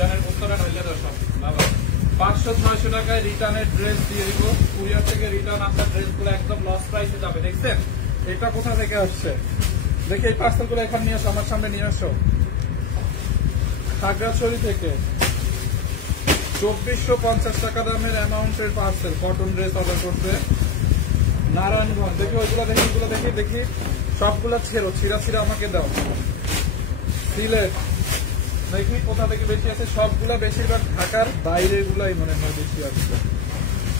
রিটার্নের উত্তরে নইলে দর্শক 500-600 টাকায় রিটার্নের ড্রেস দিয়ে দিব। কুরিয়ার থেকে রিটার্ন আপনার ড্রেসগুলো একদম লস প্রাইসে যাবে। দেখছেন এটা কোথা থেকে আসছে? দেখি এই পার্সেলগুলো এখানে নিয়ে আসো, আমার সামনে নিয়ে আসো। খাগড়াছড়ি থেকে 2450 টাকা দামের অ্যামাউন্টের পার্সেল কটন ড্রেস অর্ডার করছে নারায়ণগঞ্জ। দেখি ওইগুলো দেখি, ওইগুলো দেখি দেখি সবগুলো ছিঁড়া আমাকে দাও। সিলেট দেখি কোথা থেকে বেশি আছে, সবগুলা বেশিরভাগ ঢাকার বাইরের গুলাই মনে হয় বেশি আসছে।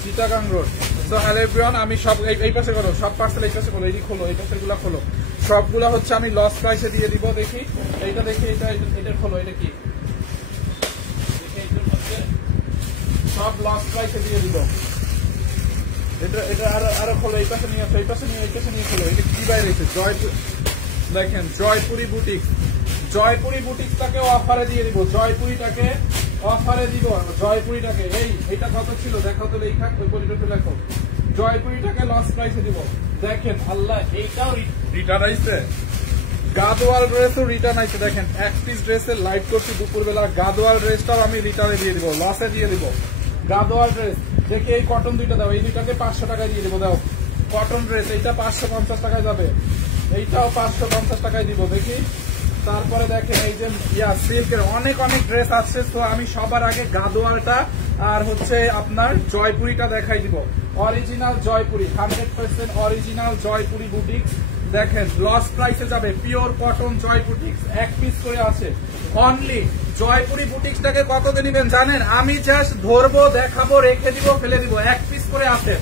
চিটাগাং রোড। তো হ্যালো এভরিওয়ান, আমি সব এই পাশে করো, সব পার্সেল এই পাশে করো, এই খোলো, এই পাশের গুলা খোলো, সবগুলা হচ্ছে আমি লস প্রাইসে দিয়ে দিব। দেখি এইটা, দেখি এটা খোলো, এটা কি সব লস প্রাইসে দিয়ে দিব। এটা আরো খোলো, এই পাশে নিয়ে আসো, এই পাশে নিয়ে খোলো। এটা কি বাইরে জয়পুর, দেখেন জয়পুরি বুটিক, জয়পুরি বুটিকটাকে অফারে দিয়ে দিব, জয়পুরিটাকে অফারে দিব, জয়পুরিটাকে এইটা কত ছিল দেখো তো, লেখা ওই পরিটা লেখো, জয়পুরিটাকে লস প্রাইসে দিব। দেখেন আল্লাহ, এইটাও রিটার্ন আইছে, গাদোয়াল ড্রেসও রিটার্ন আইছে। দেখেন এক পিস ড্রেসের লাইভ করছি দুপুরবেলা, গাদোয়াল ড্রেসটাও আমি রিটার্নে দিয়ে দিব, লসে দিয়ে দিব। গাদোয়াল ড্রেস দেখি, এই কটন দুইটা দাও, এই দুইটাকে 500 টাকায় দিয়ে দিব। দাও কটন ড্রেস, এইটা 550 টাকায় যাবে, এইটাও 550 টাকায় দিব। দেখি তারপরে দেখেন এই যে সিল্কের অনেক ড্রেস আসছে। তো আমি সবার আগে গাদোয়ালটা আর হচ্ছে আপনার জয়পুরিটা দেখাই দিব। Original Jaipuri, 100% original Jaipuri boutique. দেখেন লস প্রাইসে যাবে, পিওর কটন জয় বুটিক্স, এক পিস করে আছে অনলি। জয়পুরি বুটিক্সটাকে কততে নিবেন জানেন? আমি জাস্ট ধরবো, দেখাবো, রেখে দিব, ফেলে দিব, এক পিস করে আছে।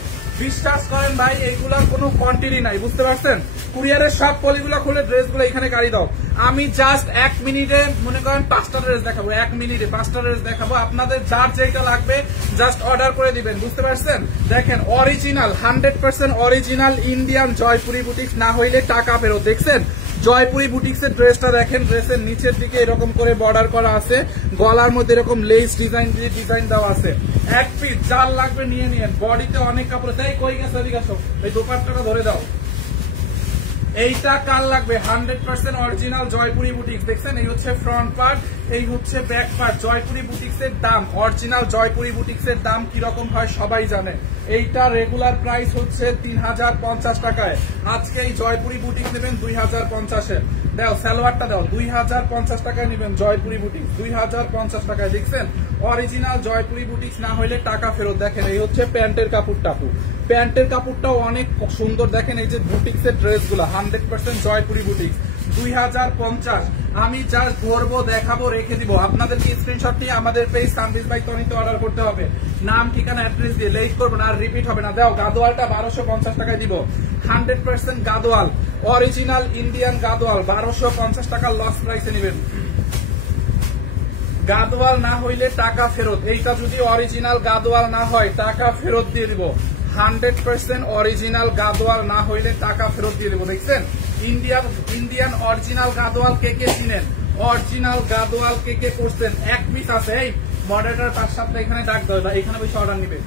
বিশ্বাস করেন ভাই, এইগুলার কোনো কোয়ান্টিটি নাই, বুঝতে পারছেন? কুরিয়ারের সব পলিগুলা খুলে ড্রেসগুলো এখানে গাড়ি দাও। আমি জাস্ট 1 মিনিটে মনে করেন 5টা ড্রেস দেখাবো, 1 মিনিটে 5টা ড্রেস দেখাবো। আপনাদের যার যেটা লাগবে জাস্ট অর্ডার করে দিবেন, বুঝতে পারছেন? দেখেন original 100% original Indian Jaipuri boutiques, না হইলে টাকা ফেরত। দেখছেন জয়পুরি বুটিক্স এর ড্রেসটা দেখেন, ড্রেসের নিচের দিকে এরকম করে বর্ডার করা আছে, গলার মধ্যে এরকম লেস ডিজাইন দিয়ে ডিজাইন দেওয়া আছে। এক পিস যার লাগবে নিয়ে নিয়েন। বডিতে অনেক কাপড় দেয়, কই গেছে এদিকে আসো, এই দোপাট্টাটা ধরে দাও। এইটা কার লাগবে? 100% অরিজিনাল জয়পুরি বুটিক্স। দেখছেন এই হচ্ছে ফ্রন্ট পার্ট, এই হচ্ছে ব্যাক পার্ট। জয়পুরি বুটিক্স এর দাম, অরিজিনাল জয়পুরি বুটিক্স এর দাম কিরকম হয় সবাই জানে। এইটা রেগুলার প্রাইস হচ্ছে 3050 টাকায়। আজকে এই জয়পুরি বুটিক্স নেবেন 2050-এ। দাও সালোয়ারটা দাও, 2050 টাকায় নেবেন জয়পুরি বুটিক্স, 2050 টাকায়। দেখছেন অরিজিনাল জয়পুরি বুটিক্স, না হইলে টাকা ফেরত। দেখেন এই হচ্ছে প্যান্টের কাপড়টা, প্যান্টের কাপড়টাও অনেক সুন্দর। দেখেন এই যে বুটিক্স এর ড্রেস গুলা 100% জয়পুরি বুটিক্স, 2050। আমি জাস্ট ধরবো, দেখাবো, রেখে দিব। আপনাদেরকে স্ক্রিনশট নিয়ে আমাদের পেজ সানভিজ বাই তনিতে অর্ডার করতে হবে, নাম ঠিকানা অ্যাড্রেস দিয়ে। লেট করবো না, আর রিপিট হবে না। দাও গাদোয়ালটা 1250 টাকায় দিব, 100% গাদোয়াল অরিজিনাল ইন্ডিয়ান গাদোয়াল 1250 টাকা লস প্রাইসে নেবেন। গাদোয়াল না হইলে টাকা ফেরত। এইটা যদি অরিজিনাল গাদোয়াল না হয় টাকা ফেরত দিয়ে দিব। 100% অরিজিনাল গাদোয়াল না হইলে টাকা ফেরত দিয়ে দেবো। দেখছেন ইন্ডিয়ান অরিজিনাল গাদোয়াল কে কে চিনেন? অরিজিনাল গাদোয়াল কে কে করছেন? এক পিস আছে। এই মডারেটর 5-7টা এখানে ডাক দাও, এখানে বসে অর্ডার নিবে।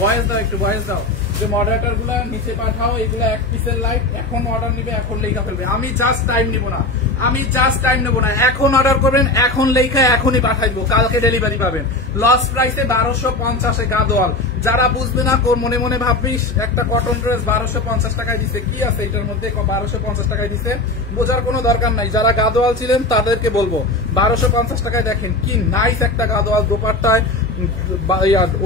ভয়েস দাও, একটু ভয়েস দাও, যে মডারেটর গুলা নিচে পাঠাও, এগুলো এক পিসের লাইট, এখন অর্ডার নিবে, এখন লেখা ফেলবে। আমি জাস্ট টাইম নিব না, এখন অর্ডার করবেন, এখন লেখা এখনই পাঠাই দেবো, কালকে ডেলিভারি পাবেন। লস প্রাইসে 1250-এ গাদোয়াল। যারা বুঝবে না, মনে মনে ভাববিস একটা কটন ড্রেস 1250 টাকায় দিচ্ছে, কি আছে এটার মধ্যে 1250 টাকায় দিচ্ছে, বোঝার কোনো দরকার নাই। যারা গাদোয়াল ছিলেন তাদেরকে বলবো 1250 টাকায় দেখেন কি নাইস একটা গাদোয়াল। দোপাট্টায়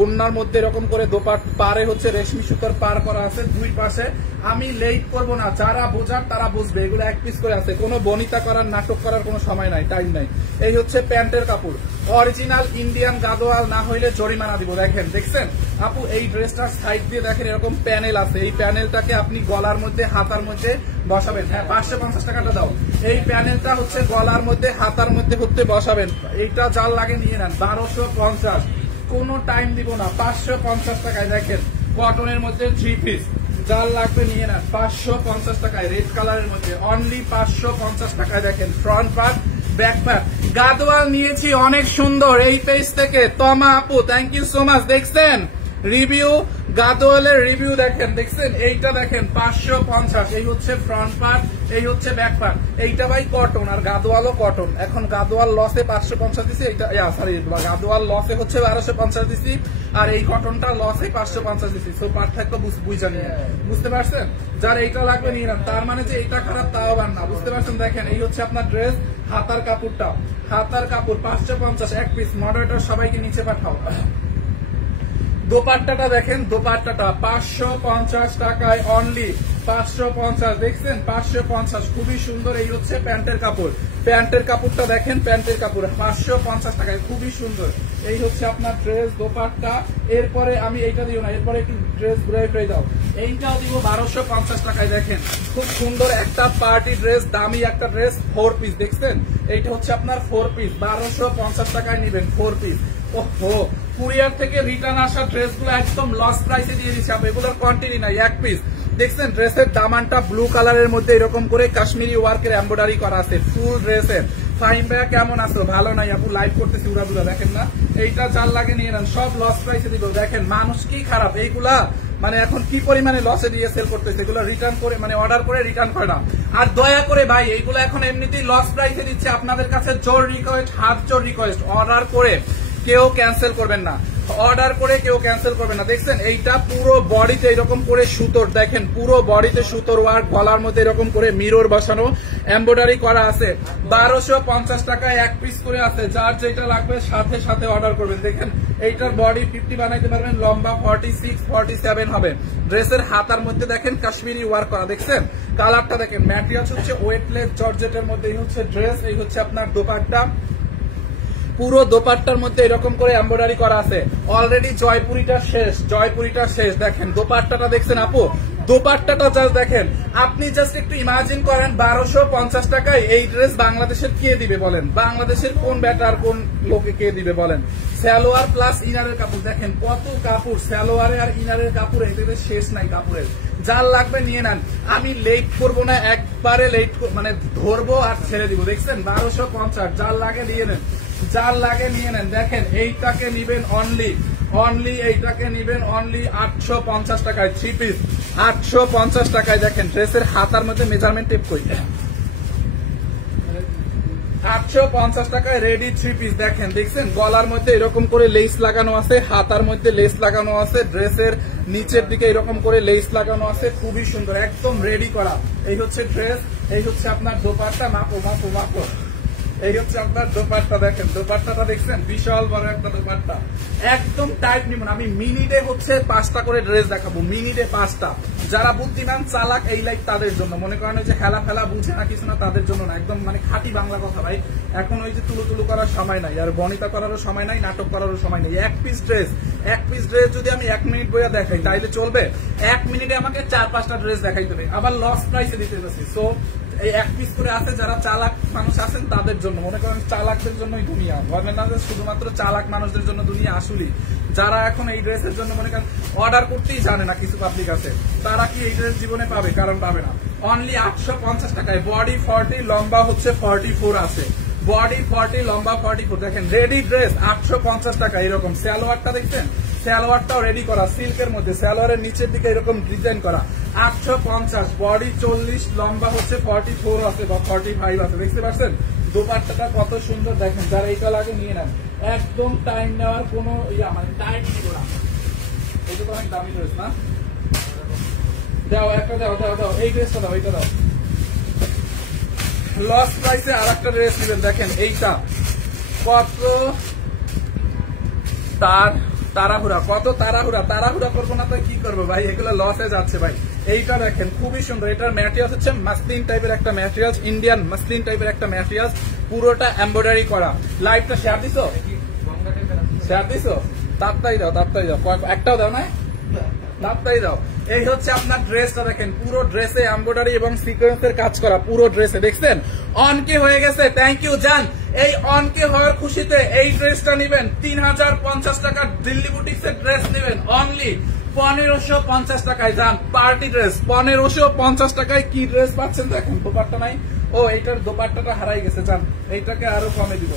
ওড়নার মধ্যে এরকম করে দোপাট পারে হচ্ছে রেশমি সুতার পার করা আছে দুই পাশে। আমি লেট করবো না, যারা বোঝার তারা বুঝবে। এগুলো এক পিস করে আছে, কোনো বনিতা করার নাটক করার কোনো সময় নাই, টাইম নাই। এই হচ্ছে প্যান্টের কাপড়, অরিজিনাল ইন্ডিয়ান গাদোয়াল না হইলে জরিমানা দিব। দেখেন, দেখছেন আপু এই ড্রেসটার সাইড দিয়ে দেখেন এরকম প্যানেল আছে, এই প্যানেলটাকে আপনি গলার মধ্যে হাতার মধ্যে বসাবেন। হ্যাঁ 550 টাকাটা দাও। এই প্যানেলটা হচ্ছে গলার মধ্যে হাতার মধ্যে হচ্ছে বসাবেন। এইটা যার লাগে নিয়ে নেন 1250, কোনো টাইম দিব না। 550 টাকায় দেখেন কটনের মধ্যে 3 পিস, যার লাগবে নিয়ে নেন 550 টাকায়। রেড কালারের মধ্যে অনলি 550 টাকায়। দেখেন front part back part. Gadwal নিয়েছি অনেক সুন্দর এই পেজ থেকে, তমা আপু থ্যাংক ইউ সো মাচ। দেখছেন রিভিউ গাদোয়ালের রিভিউ দেখেন, দেখছেন এইটা দেখেন 550, এই হচ্ছে ফ্রন্ট পার্ট, এই হচ্ছে ব্যাক পার্ট। এইটা ভাই কটন আর গাদোয়ালও কটন। এখন গাদোয়াল লসে 550 দিছি, এইটা সরি গাদোয়াল লসে হচ্ছে 1250 দিছি, আর এই কটনটা লসে 550 দিছি। সো পার্থক্য বুঝা নিয়ে, বুঝতে পারছেন? যার এইটা লাগবে নিয়ে নেন, তার মানে যে এইটা খারাপ তাও আর না, বুঝতে পারছেন? দেখেন এই হচ্ছে আপনার ড্রেস, হাতার কাপড়টা, হাতার কাপড় 550 এক পিস। মডারেটর সবাইকে নিচে পাঠাও। দোপাট্টাটা দেখেন, দোপাট্টাটা 550 টাকায় অনলি, 550 দেখছেন, 550 খুবই সুন্দর। এই হচ্ছে প্যান্টের কাপড়, প্যান্টের কাপড়টা দেখেন, প্যান্টের কাপড় 550 টাকায় খুবই সুন্দর। এই হচ্ছে আপনার ড্রেস, দোপাট্টা। এরপরে আমি এইটা দিও না, এরপরে একটু ড্রেস ঘুরে ফিরে দাও, এইটাও দিব 1250 টাকায়। দেখেন খুব সুন্দর একটা পার্টি ড্রেস, দামি একটা ড্রেস, 4 পিস দেখছেন, এইটা হচ্ছে আপনার 4 পিস, 1250 টাকায় নিবেন 4 পিস। ওহো, কুরিয়ার থেকে রিটার্ন আসা ড্রেসগুলো একদম লস প্রাইসে দিয়ে দিচ্ছি আমি, এগুলোর কোয়ান্টিটি নাই, এক পিস। দেখছেন ড্রেসের দামানটা ব্লু কালারের মধ্যে এরকম করে কাশ্মীরি ওয়ার্কের এমব্রয়ডারি করা আছে ফুল ড্রেসের। ফাইন ভাইয়া কেমন আছো? ভালো নাই আপু, লাইভ করতেছি উড়াদুরা, দেখেন না? এইটা যার লাগে নিয়ে নেন, সব লস প্রাইসে দিব। দেখেন মানুষ কি খারাপ, এইগুলা মানে এখন কি পরিমাণে লসে দিয়ে সেল করতেছে, এগুলো রিটার্ন করে মানে অর্ডার করে রিটার্ন করে না। আর দয়া করে ভাই এইগুলো এখন এমনিতেই লস প্রাইসে দিচ্ছে, আপনাদের কাছে জোর রিকোয়েস্ট, হাত জোর রিকোয়েস্ট, অর্ডার করে কেউ ক্যান্সেল করবেন না, অর্ডার করে কেউ ক্যান্সেল করবেন না। দেখছেন এইটা পুরো বডিতে এরকম করে সুতোর, দেখেন পুরো বডিতে সুতোর ওয়ার্ক, গলার মধ্যে এরকম করে মিরর বসানো, এমব্রয়ডারি করা আছে। 1250 টাকায় এক পিস করে আছে, যার যেটা লাগবে সাথে সাথে অর্ডার করবেন। দেখেন এইটার বডি 50 বানাইতে পারবেন, লম্বা 46 47 হবে। ড্রেসের হাতার মধ্যে দেখেন কাশ্মীরি ওয়ার্ক করা, দেখছেন কালারটা দেখেন, ম্যাটেরিয়াল হচ্ছে ওয়েটলেস জর্জেটের মধ্যে। এই হচ্ছে ড্রেস, এই হচ্ছে আপনার দোপাট্টা, পুরো দোপাট্টার মধ্যে এরকম করে এমব্রয়ডারি করা আছে। অলরেডি জয়পুরিটা শেষ, জয়পুরিটা শেষ। দেখেন দোপাট্টাটা দেখছেন আপু, দোপাট্টাটা জাস্ট দেখেন, আপনি জাস্ট একটু ইমাজিন করেন 1250 টাকায় এই ড্রেস বাংলাদেশের কে দিবে বলেন? বাংলাদেশের কোন ব্যাটার কোন লোকে কে দিবে বলেন? সালোয়ার প্লাস ইনারের কাপড়, দেখেন কত কাপড়, সালোয়ারে আর ইনারের কাপড়, এদের শেষ নাই কাপড়ের। যার লাগবে নিয়ে নেন, আমি লেট করব না, একবারে লেট মানে ধরবো আর ছেড়ে দিব। দেখছেন 1250, যার লাগে নিয়ে নেন, যার লাগে নিয়ে নেন। দেখেন এইটাকে নিবেন অনলি এইটাকে নিবেন অনলি 850 টাকায় 3 পিস, 850 টাকায়। দেখেন ড্রেসের হাতার মধ্যে মেজারমেন্ট টেপ কই, 850 টাকায় রেডি 3 পিস। দেখেন দেখছেন গলার মধ্যে এরকম করে লেস লাগানো আছে, হাতার মধ্যে লেস লাগানো আছে, ড্রেসের নিচের দিকে এরকম করে লেস লাগানো আছে, খুবই সুন্দর একদম রেডি করা। এই হচ্ছে ড্রেস, এই হচ্ছে আপনার দোপাট্টা, মাপো মাপো মাপো, এই হচ্ছে আপনার দোপাট্টা। দেখেন দোপাট্টাটা দেখছেন, বিশাল বড় একটা দোপাট্টা, একদম টাইট নিবেন। আমি মিনিটে হচ্ছে 5টা করে ড্রেস দেখাবো, মিনিটে 5টা। যারা বুদ্ধিমান চালাক এই লাইক তাদের জন্য, মনে করেন যে খেলা ফেলা বুঝে না কিছু না, তাদের জন্য না, একদম মানে খাঁটি বাংলা কথা ভাই। এখন ওই যে তুলু তুলু করার সময় নাই, আর বনিতা করারও সময় নাই, নাটক করারও সময় নেই। এক পিস ড্রেস যদি আমি 1 মিনিট বইয়া দেখাই তাইলে চলবে? 1 মিনিটে আমাকে 4-5টা ড্রেস দেখাই দেবে, আবার লস প্রাইসে দিতে যাচ্ছি। সো এই এক পিস করে আছে, যারা চালাক মানুষ আছেন তাদের জন্য, মনে করেন চালাকদের জন্যই দুনিয়া, ভাববেন না যে শুধুমাত্র চালাক মানুষদের জন্য দুনিয়া। আসলে যারা এখন এই ড্রেসের জন্য মনে করেন অর্ডার করতেই জানে না কিছু পাবলিক আছে, তারা কি এই ড্রেস জীবনে পাবে? কারণ পাবে না। অনলি 850 টাকায়, বডি 40, লম্বা হচ্ছে 44 আছে, বডি 40, লম্বা 44। দেখেন রেডি ড্রেস 850 টাকা। এরকম সালোয়ারটা দেখছেন, সালোয়ারটাও রেডি করা সিল্কের মধ্যে, সালোয়ারের নিচের দিকে এরকম ডিজাইন করা, 850, বডি 40, লম্বা হচ্ছে 44 আছে বা 45 আছে। দেখতে পাচ্ছেন দোপাট্টাটা কত সুন্দর, দেখেন যারা এইটা লাগে নিয়ে নেন, একদম টাইম নেওয়ার কোনো মানে টাইম নিব না। এটা তো অনেক দামি ড্রেস না? দাও একটা, দাও দাও দাও, এই ড্রেসটা দাও, এইটা দাও। লস প্রাইসে আর একটা ড্রেস নেবেন। দেখেন এইটা কত তাড়াহুড়া, কত তাড়াহুড়া করবো না তো কি করবো ভাই, এগুলো লসে যাচ্ছে ভাই। এইটা দেখেন খুবই সুন্দর, এটার ম্যাটেরিয়াল হচ্ছে মাসলিন টাইপের একটা ম্যাটেরিয়াল, ইন্ডিয়ান মাসলিন টাইপের একটা ম্যাটেরিয়াল, পুরোটা এমব্রয়ডারি করা। লাইভটা শেয়ার দিছো? শেয়ার দিছো? তারটাই দাও, তারটাই দাও, একটাও দাও না, তারটাই দাও। এই হচ্ছে আপনার ড্রেসটা, দেখেন পুরো ড্রেসে এমব্রয়ডারি এবং সিকোয়েন্সের কাজ করা, পুরো ড্রেসে। দেখছেন অনকে হয়ে গেছে, থ্যাংক ইউ জান। এই অনকে হওয়ার খুশিতে এই ড্রেসটা নিবেন 3050 টাকা, দিল্লি বুটিক্সের ড্রেস নিবেন অনলি 1550 টাকায়। যান পার্টি ড্রেস 1550 টাকায়। কি ড্রেস পাচ্ছেন দেখেন, দোপাট্টা নাই, ও এইটার দোপাট্টাটা হারাই গেছে, যান এইটাকে আরো কমে দিব।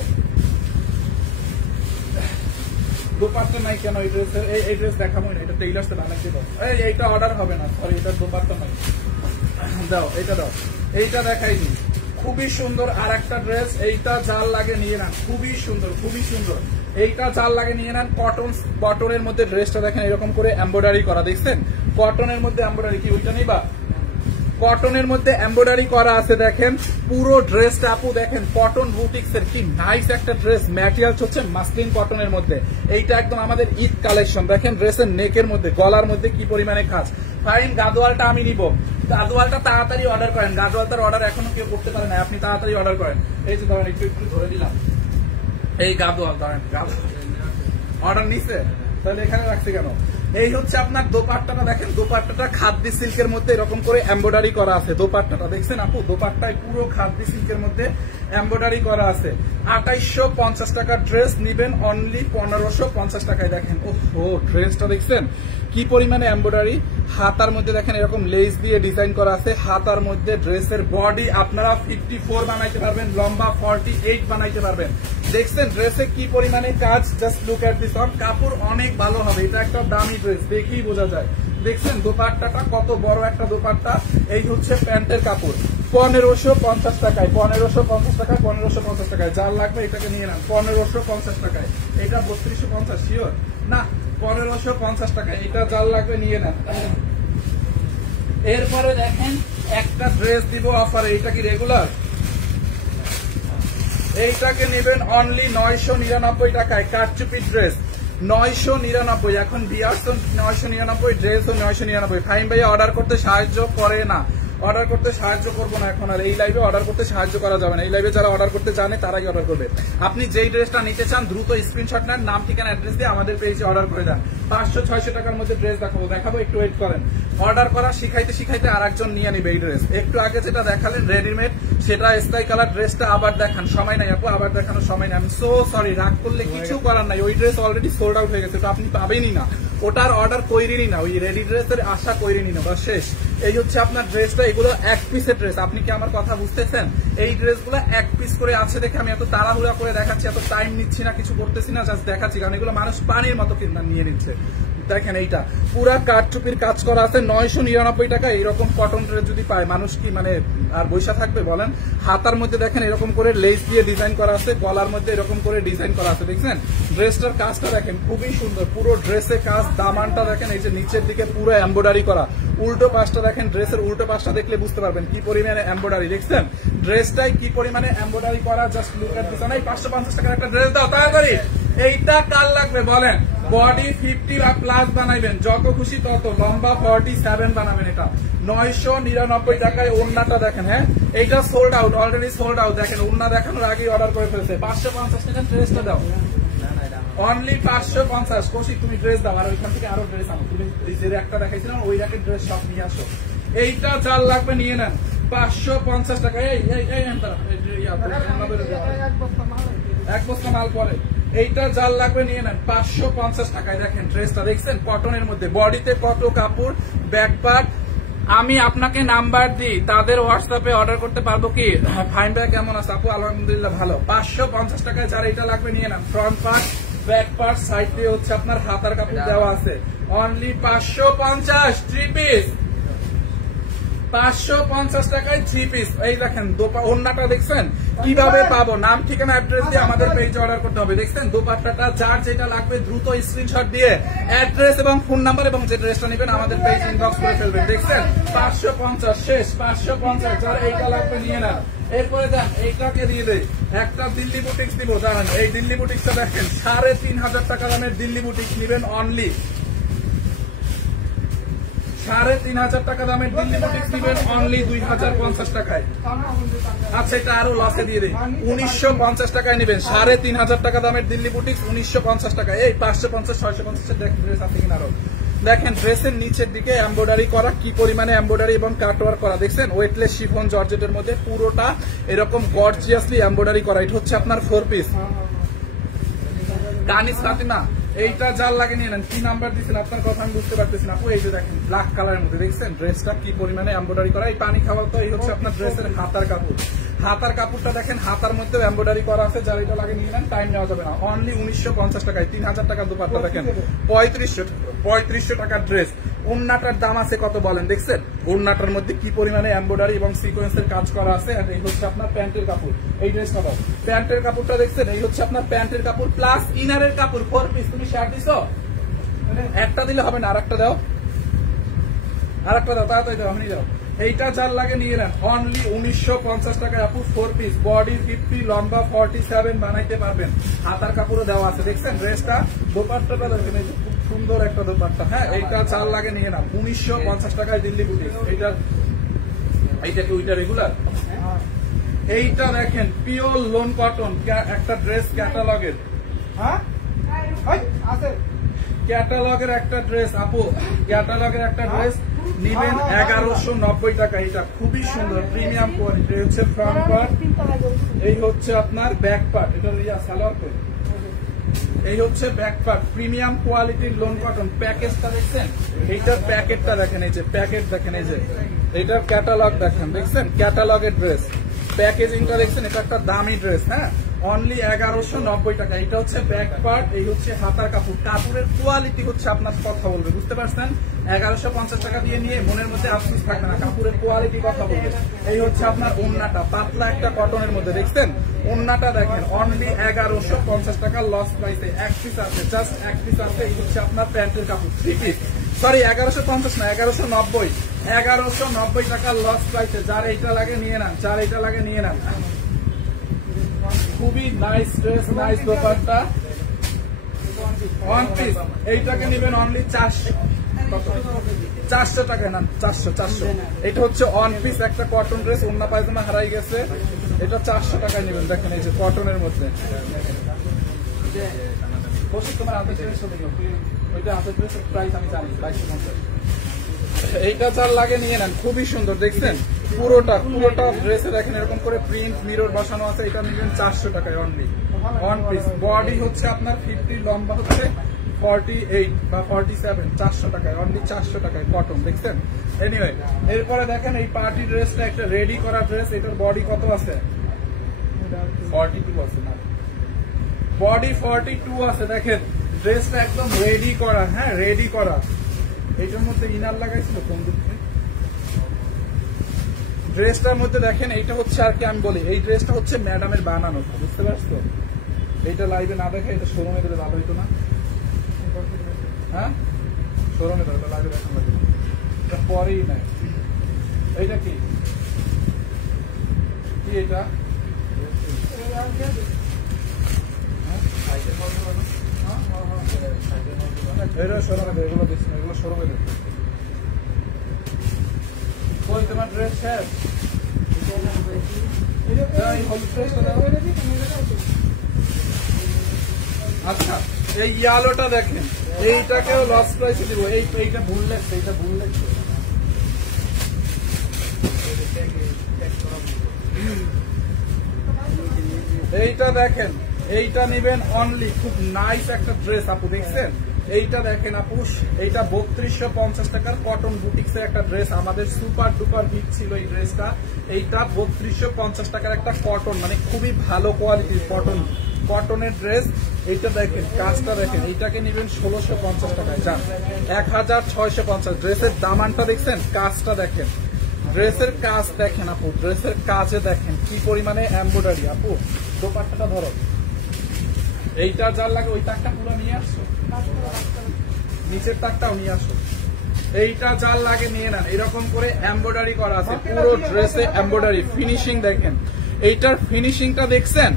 দোপাট্টা নাই কেন এই ড্রেসের? এই ড্রেস দেখাবো না, এটা টেইলার্স এ বানাইতে দাও। এইটা অর্ডার হবে না, সরি, এটা দোপাট্টা নাই, দাও এটা দাও। এইটা দেখাইনি, খুবই সুন্দর আর একটা ড্রেস। এইটা যার লাগে নিয়ে নেন, খুবই সুন্দর, খুবই সুন্দর। এইটা যার লাগে নিয়ে নেন। কটনের মধ্যে ড্রেসটা দেখেন এরকম করে এমব্রয়ডারি করা, দেখছেন? কটনের মধ্যে এমব্রয়ডারি, কি ওইটা নেই বা? কটনের মধ্যে এমব্রয়ডারি করা আছে, দেখেন পুরো ড্রেসটা আপু দেখেন কটন বুটিক্স এর, কি নাইস একটা ড্রেস। ম্যাটেরিয়াল হচ্ছে মাসলিন কটনের মধ্যে। এইটা একদম আমাদের ঈদ কালেকশন। দেখেন ড্রেসের নেকের মধ্যে, গলার মধ্যে কি পরিমাণে কাজ। ফাইন, গাদোয়ালটা আমি নিব। গাদোয়ালটা তাড়াতাড়ি অর্ডার করেন, গাদোয়ালটার অর্ডার এখনো কেউ করতে পারে না, আপনি তাড়াতাড়ি অর্ডার করেন। এই যে ধরেন একটু ধরে দিলাম, এই গাদোয়াল ধরেন, অর্ডার নিচ্ছে, তাহলে এখানে রাখছি কেন? এই হচ্ছে আপনার দোপাট্টাটা, দেখেন দোপাট্টাটা খাদ্দি সিল্কের মধ্যে এরকম করে এমব্রয়ডারি করা আছে। দোপাট্টাটা দেখছেন আপু? দোপাট্টায় পুরো খাদ্দি সিল্কের মধ্যে এমব্রয়ডারি করা আছে। 2850 টাকার ড্রেস নিবেন অনলি 1550 টাকায়। দেখেন ওহো, ড্রেসটা দেখছেন কি পরিমাণে এমব্রয়ডারি। হাতার মধ্যে দেখেন এরকম লেস দিয়ে ডিজাইন করা আছে। হাতার মধ্যে ড্রেসের বডি আপনারা 54 বানাইতে পারবেন, লম্বা 48 বানাইতে পারবেন। দেখছেন ড্রেসে কি পরিমাণে কাজ, just look at this one. কাপড় অনেক ভালো হবে, এটা একটা দামি ড্রেস, দেখেই বোঝা যায়। দেখছেন দোপাট্টাটা কত বড় একটা দোপাট্টা। এই হচ্ছে প্যান্টের কাপড়, 1550 টাকায়, 1550 টাকায়, 1550 টাকায়। যার লাগবে এটাকে নিয়ে নেন 1550 টাকায়। এটা 3250 শিওর না, 1550 টাকায়। এটা যার লাগবে নিয়ে নেন। এরপরে দেখেন একটা ড্রেস দিব অফারে, এটা কি রেগুলার? এইটাকে নেবেন অনলি 999 টাকায়। কারচুপি ড্রেস 999। এখন বিয়ার্সন 999, ড্রেসও 999। ফাইন ভাইয়া অর্ডার করতে সাহায্য করে না, অর্ডার করতে সাহায্য করবো না এখন আর। এই লাইভে অর্ডার করতে সাহায্য করা যাবে না, এই লাইভে যারা অর্ডার করতে জানে তারাই অর্ডার করবে। আপনি যেই ড্রেসটা নিতে চান দ্রুত স্ক্রিনশট নেন, নাম ঠিকানা অ্যাড্রেস দিয়ে আমাদের পেজে অর্ডার করে দেন। 500-600 টাকার মধ্যে ড্রেস দেখাবো, একটু ওয়েট করেন। অর্ডার করা শিখাইতে শিখাইতে আর একজন নিয়ে নিবে এই ড্রেস। একটু আগে যেটা দেখালেন রেডিমেড, সেটা স্কাই কালার ড্রেসটা আবার দেখান। সময় নাই আপু, আবার দেখানোর সময় নাই। আমি সো সরি, রাগ করলে কিছু করার নাই। ওই ড্রেস অলরেডি সোল্ড আউট হয়ে গেছে, তো আপনি পাবেনই না, ওটার অর্ডার কইরিনি না, ওই রেডি ড্রেসের আশা কইরিনি না, বাস শেষ। এই হচ্ছে আপনার ড্রেসটা, এগুলো এক পিসের ড্রেস। আপনি কি আমার কথা বুঝতেছেন? এই ড্রেসগুলো এক পিস করে আছে দেখে আমি এত তাড়াহুড়া করে দেখাচ্ছি, এত টাইম নিচ্ছি না, কিছু করতেছি না, জাস্ট দেখাচ্ছি, কারণ এগুলো মানুষ পানির মতো কিনা নিয়ে নিচ্ছে। দেখেন এইটা পুরা কাঠচুপির কাজ করা আছে, 999 টাকা। এইরকম কটন ড্রেস যদি পায় মানুষ কি মানে আর বৈশা থাকবে বলেন? হাতার মধ্যে দেখেন এরকম করে লেস দিয়ে ডিজাইন করা আছে, গলার মধ্যে এরকম করে ডিজাইন করা আছে। দেখছেন ড্রেসটার কাজটা দেখেন খুবই সুন্দর, পুরো ড্রেসের কাজ। দামানটা দেখেন এই যে নিচের দিকে পুরো এমব্রয়ডারি করা। উল্টো পাশটা দেখেন, ড্রেসের উল্টো পাশটা দেখলে বুঝতে পারবেন কি পরিমাণে এমব্রয়ডারি। দেখছেন ড্রেসটাই কি পরিমাণে এমব্রয়ডারি করা, জাস্ট লুক এট দিস। এই 550 টাকার একটা ড্রেস দাও তাড়াতাড়ি। এইটা কার লাগবে বলেন? বডি 50 বা প্লাস বানাইবেন, যত খুশি তত। লম্বা 47 বানাবেন। এটা 999 টাকায়। ওড়নাটা দেখেন, হ্যাঁ এইটা sold out, already sold out. দেখেন ওড়না দেখানোর আগেই অর্ডার করে ফেলছে। 550 টাকার ড্রেসটা দাও, অনলি 550। কৌশিক তুমি ড্রেস দাও, আর ওইখান থেকে আরো ড্রেস আনো। তুমি যে একটা দেখাইছিলাম ওই রাকের ড্রেস সব নিয়ে আসো। এইটা যার লাগবে নিয়ে নেন 550 টাকা। এক বস্তা মাল পরে। এইটা যার লাগবে নিয়ে নেন 550 টাকায়। দেখেন ড্রেসটা দেখছেন কটনের মধ্যে, বডিতে কত কাপড়, ব্যাক পার্ট। আমি আপনাকে নাম্বার দিই, তাদের হোয়াটসঅ্যাপে অর্ডার করতে পারবো কি? ফাইন ভাই কেমন আছে? আপু আলহামদুলিল্লাহ ভালো। 550 টাকায় যারা এটা লাগবে নিয়ে নেন। Front part, back part, side দিয়ে হচ্ছে আপনার হাতার কাপড় দেওয়া আছে। অনলি 550 3 পিস, 550 টাকায় 3 পিস। এই দেখেন ওড়নাটা দেখছেন কিভাবে পাবো? নাম ঠিকানা অ্যাড্রেস দিয়ে আমাদের পেজে অর্ডার করতে হবে। দেখছেন দোপাট্টাটা যার যেটা লাগবে দ্রুত স্ক্রিনশট দিয়ে অ্যাড্রেস এবং ফোন নাম্বার এবং যে ড্রেসটা নেবেন আমাদের পেজ ইনবক্স করে ফেলবেন। দেখছেন 550 শেষ, 550। যার এইটা লাগবে নিয়ে নেন। এরপরে দেন এইটাকে দিয়ে দেয় একটা দিল্লি বুটিক্স দিব। জানেন এই দিল্লি বুটিক্সটা দেখেন 3500 টাকা দামের দিল্লি বুটিক্স নিবেন অনলি 3500 টাকা দামের দিল্লি বুটিক্স নিবেন অনলি 2050 টাকায়। আচ্ছা এটা আরো লসে দিয়ে দিই, 1950 টাকায় নেবেন। 3500 টাকা দামের দিল্লি বুটিক্স 1950 টাকায়। এই 550 650 এর ড্রেস আছে কিনা আরো দেখেন। ড্রেসের নিচের দিকে এমব্রয়ডারি করা, কি পরিমাণে এমব্রয়ডারি এবং কাটওয়ার্ক করা। দেখছেন ওয়েটলেস শিফন জর্জেটের মধ্যে পুরোটা এরকম গর্জিয়াসলি এমব্রয়ডারি করা। এটা হচ্ছে আপনার 4 পিস। কানিস ফাতিমা এইটা যার লাগে নিয়ে নেন। কি নাম্বার দিচ্ছেন আপনার কথা আমি বুঝতে পারতেছি না আপু। এই যে দেখেন ব্ল্যাক কালারের মধ্যে দেখছেন ড্রেসটা কি পরিমাণে এমব্রয়ডারি করা। এই পানি খাওয়া তো এই হচ্ছে আপনার ড্রেসের হাতার কাপড়। হাতার কাপড়টা দেখেন, হাতার মধ্যে এমব্রয়ডারি করা আছে, যারা এটা লাগে নিয়ে নেন, টাইম নেওয়া যাবে না। অনলি 1950 টাকায় 3000 টাকা দোপাট্টা দেখেন, 3500 টাকার ড্রেস। ওড়নাটার দাম আছে কত বলেন, দেখছেন ওড়নাটার মধ্যে কি পরিমাণে এমব্রয়ডারি এবং সিকোয়েন্সের কাজ করা আছে। আর এই হচ্ছে আপনার প্যান্টের কাপড়, এই ড্রেসটা দাও, প্যান্টের কাপড়টা দেখছেন, এই হচ্ছে আপনার প্যান্টের কাপড় প্লাস ইনারের কাপড় 4 পিস। তুমি শার্ট দিছো, একটা দিলে হবে না, আরেকটা দাও, আরেকটা দাও, তাড়াতাড়ি দাও, আপনি দাও। এইটা যার লাগে নিয়ে নেন, অনলি 1950 টাকায় আপু 4 পিস, বডি 50, লম্বা 47 বানাইতে পারবেন। হাতার কাপড়ও দেওয়া আছে, দেখছেন ড্রেসটা। দোপাট্টাটা দেখেন, এই যে খুব সুন্দর একটা দোপাট্টা। হ্যাঁ, এইটা যার লাগে নিয়ে নাও 1950 টাকায় দিল্লি বুটিক। এইটা কি ওইটা রেগুলার? এইটা দেখেন পিওর লোন কটন একটা ড্রেস, ক্যাটালগের। হ্যাঁ আছে, ক্যাটালগের একটা ড্রেস আপু, ক্যাটালগের একটা ড্রেস নিবেন 1190 টাকা। এটা খুবই সুন্দর প্রিমিয়াম কোয়ালিটি। এই হচ্ছে ফ্রন্ট পার্ট, এই হচ্ছে আপনার ব্যাক পার্ট, এটা সালোয়ার করে, এই হচ্ছে ব্যাক পার্ট, প্রিমিয়াম কোয়ালিটির লোন কটন। প্যাকেজটা দেখছেন, এইটার প্যাকেটটা দেখেন, এই যে প্যাকেট দেখেন, এই যে এইটার ক্যাটালগ দেখেন, দেখছেন ক্যাটালগের ড্রেস, প্যাকেজিংটা দেখছেন, এটা একটা দামি ড্রেস। হ্যাঁ, অনলি 1190 টাকা। এটা হচ্ছে ব্যাক পার্ট, এই হচ্ছে হাতার কাপড়। কাপড়ের কোয়ালিটি হচ্ছে আপনার কথা বলবে, বুঝতে পারছেন? 1150 টাকা দিয়ে নিয়ে মনের মধ্যে আফসোস থাকবে না, কাপড়ের কোয়ালিটি কথা বলবে। এই হচ্ছে আপনার ওড়নাটা, পাতলা একটা কটনের মধ্যে, দেখছেন ওড়নাটা দেখেন, অনলি 1150 টাকা লস প্রাইসে। এক পিস আছে, জাস্ট এক পিস আছে। এই হচ্ছে আপনার প্যান্টের কাপড়, 3 পিস, সরি 1150 না, 1190, 1190 টাকা লস প্রাইসে। যার এইটা লাগে নিয়ে নেন, যার এইটা লাগে নিয়ে নেন। খুবই nice dress, nice dupatta, 1 piece. এইটাকে নেবেন অনলি 400 টাকা না, 400। এটা হচ্ছে 1 পিস একটা কটন ড্রেস, ওড়না পায়জামা হারাই গেছে, এটা 400 টাকায় নেবেন। দেখেন এই যে কটনের মধ্যে, তোমার হাতের ড্রেস ওইটা হাতের ড্রেসের প্রাইস আমি জানি 2250। এইটা যার লাগে নিয়ে নেন, খুবই সুন্দর, দেখছেন পুরোটা ড্রেসে দেখেন এরকম করে প্রিন্ট মিরর বসানো আছে। এটা নেবেন 400 টাকায় অনলি, 1 পিস। বডি হচ্ছে আপনার 50, লম্বা হচ্ছে 48 বা 47, 400 টাকায় অনলি, 400 টাকায় কটন, দেখছেন। এনিওয়ে, এরপরে দেখেন এই পার্টি ড্রেসটা একটা রেডি করা ড্রেস। এটার বডি কত আছে? 42 আছে না, বডি 42 আছে। দেখেন ড্রেসটা একদম রেডি করা, হ্যাঁ রেডি করা। এইটার মধ্যে ইনার লাগাইছিল কোন দিকে? ড্রেসটার মধ্যে দেখেন, এইটা হচ্ছে আর কি আমি বলি, এই ড্রেসটা হচ্ছে ম্যাডামের বানানো, বুঝতে পারছো? এইটা লাইভে না দেখে এটা শোরুমে গেলে ভালো হইতো না? হ্যাঁ, শোরুমে তো লাইভে দেখানো লাগে, এটা পরেই নাই। এইটা কি এটা? এগুলো শোরুমে, এগুলো দিচ্ছি না, এগুলো শোরুমে দেবে। কই তোমার ড্রেস শেষ? আচ্ছা, এই ইয়ালোটা দেখেন, এইটাকেও লস প্রাইসে দিব। এইটা ভুল লাগছে, এইটা ভুল লাগছে। এইটা দেখেন, এইটা নিবেন অনলি, খুব নাইস একটা ড্রেস আপু, দেখছেন এইটা দেখেন আপু, এইটা 3250 টাকার কটন বুটিক্সের একটা ড্রেস। আমাদের সুপার ডুপার হিট ছিল এই ড্রেসটা। এইটা 3250 টাকার একটা কটন, মানে খুবই ভালো কোয়ালিটির কটনের ড্রেস। এইটা দেখেন, কাজটা দেখেন, এইটাকে নেবেন 1650 টাকায়, যান 1650। ড্রেসের দামানটা দেখছেন, কাজটা দেখেন, ড্রেসের কাজ দেখেন আপু, ড্রেসের কাজে দেখেন কি পরিমাণে এমব্রয়ডারি। আপু দোপাট্টাটা ধরো, এইটা যার লাগে ওই তাকটা পুরো নিয়ে আসছো, নিচের তাকটাও নিয়ে আসো। এইটা যার লাগে নিয়ে নেন, এরকম করে এমব্রয়ডারি করা আছে পুরো ড্রেসে, এমব্রয়ডারি ফিনিশিং দেখেন। এইটার ফিনিশিংটা দেখছেন,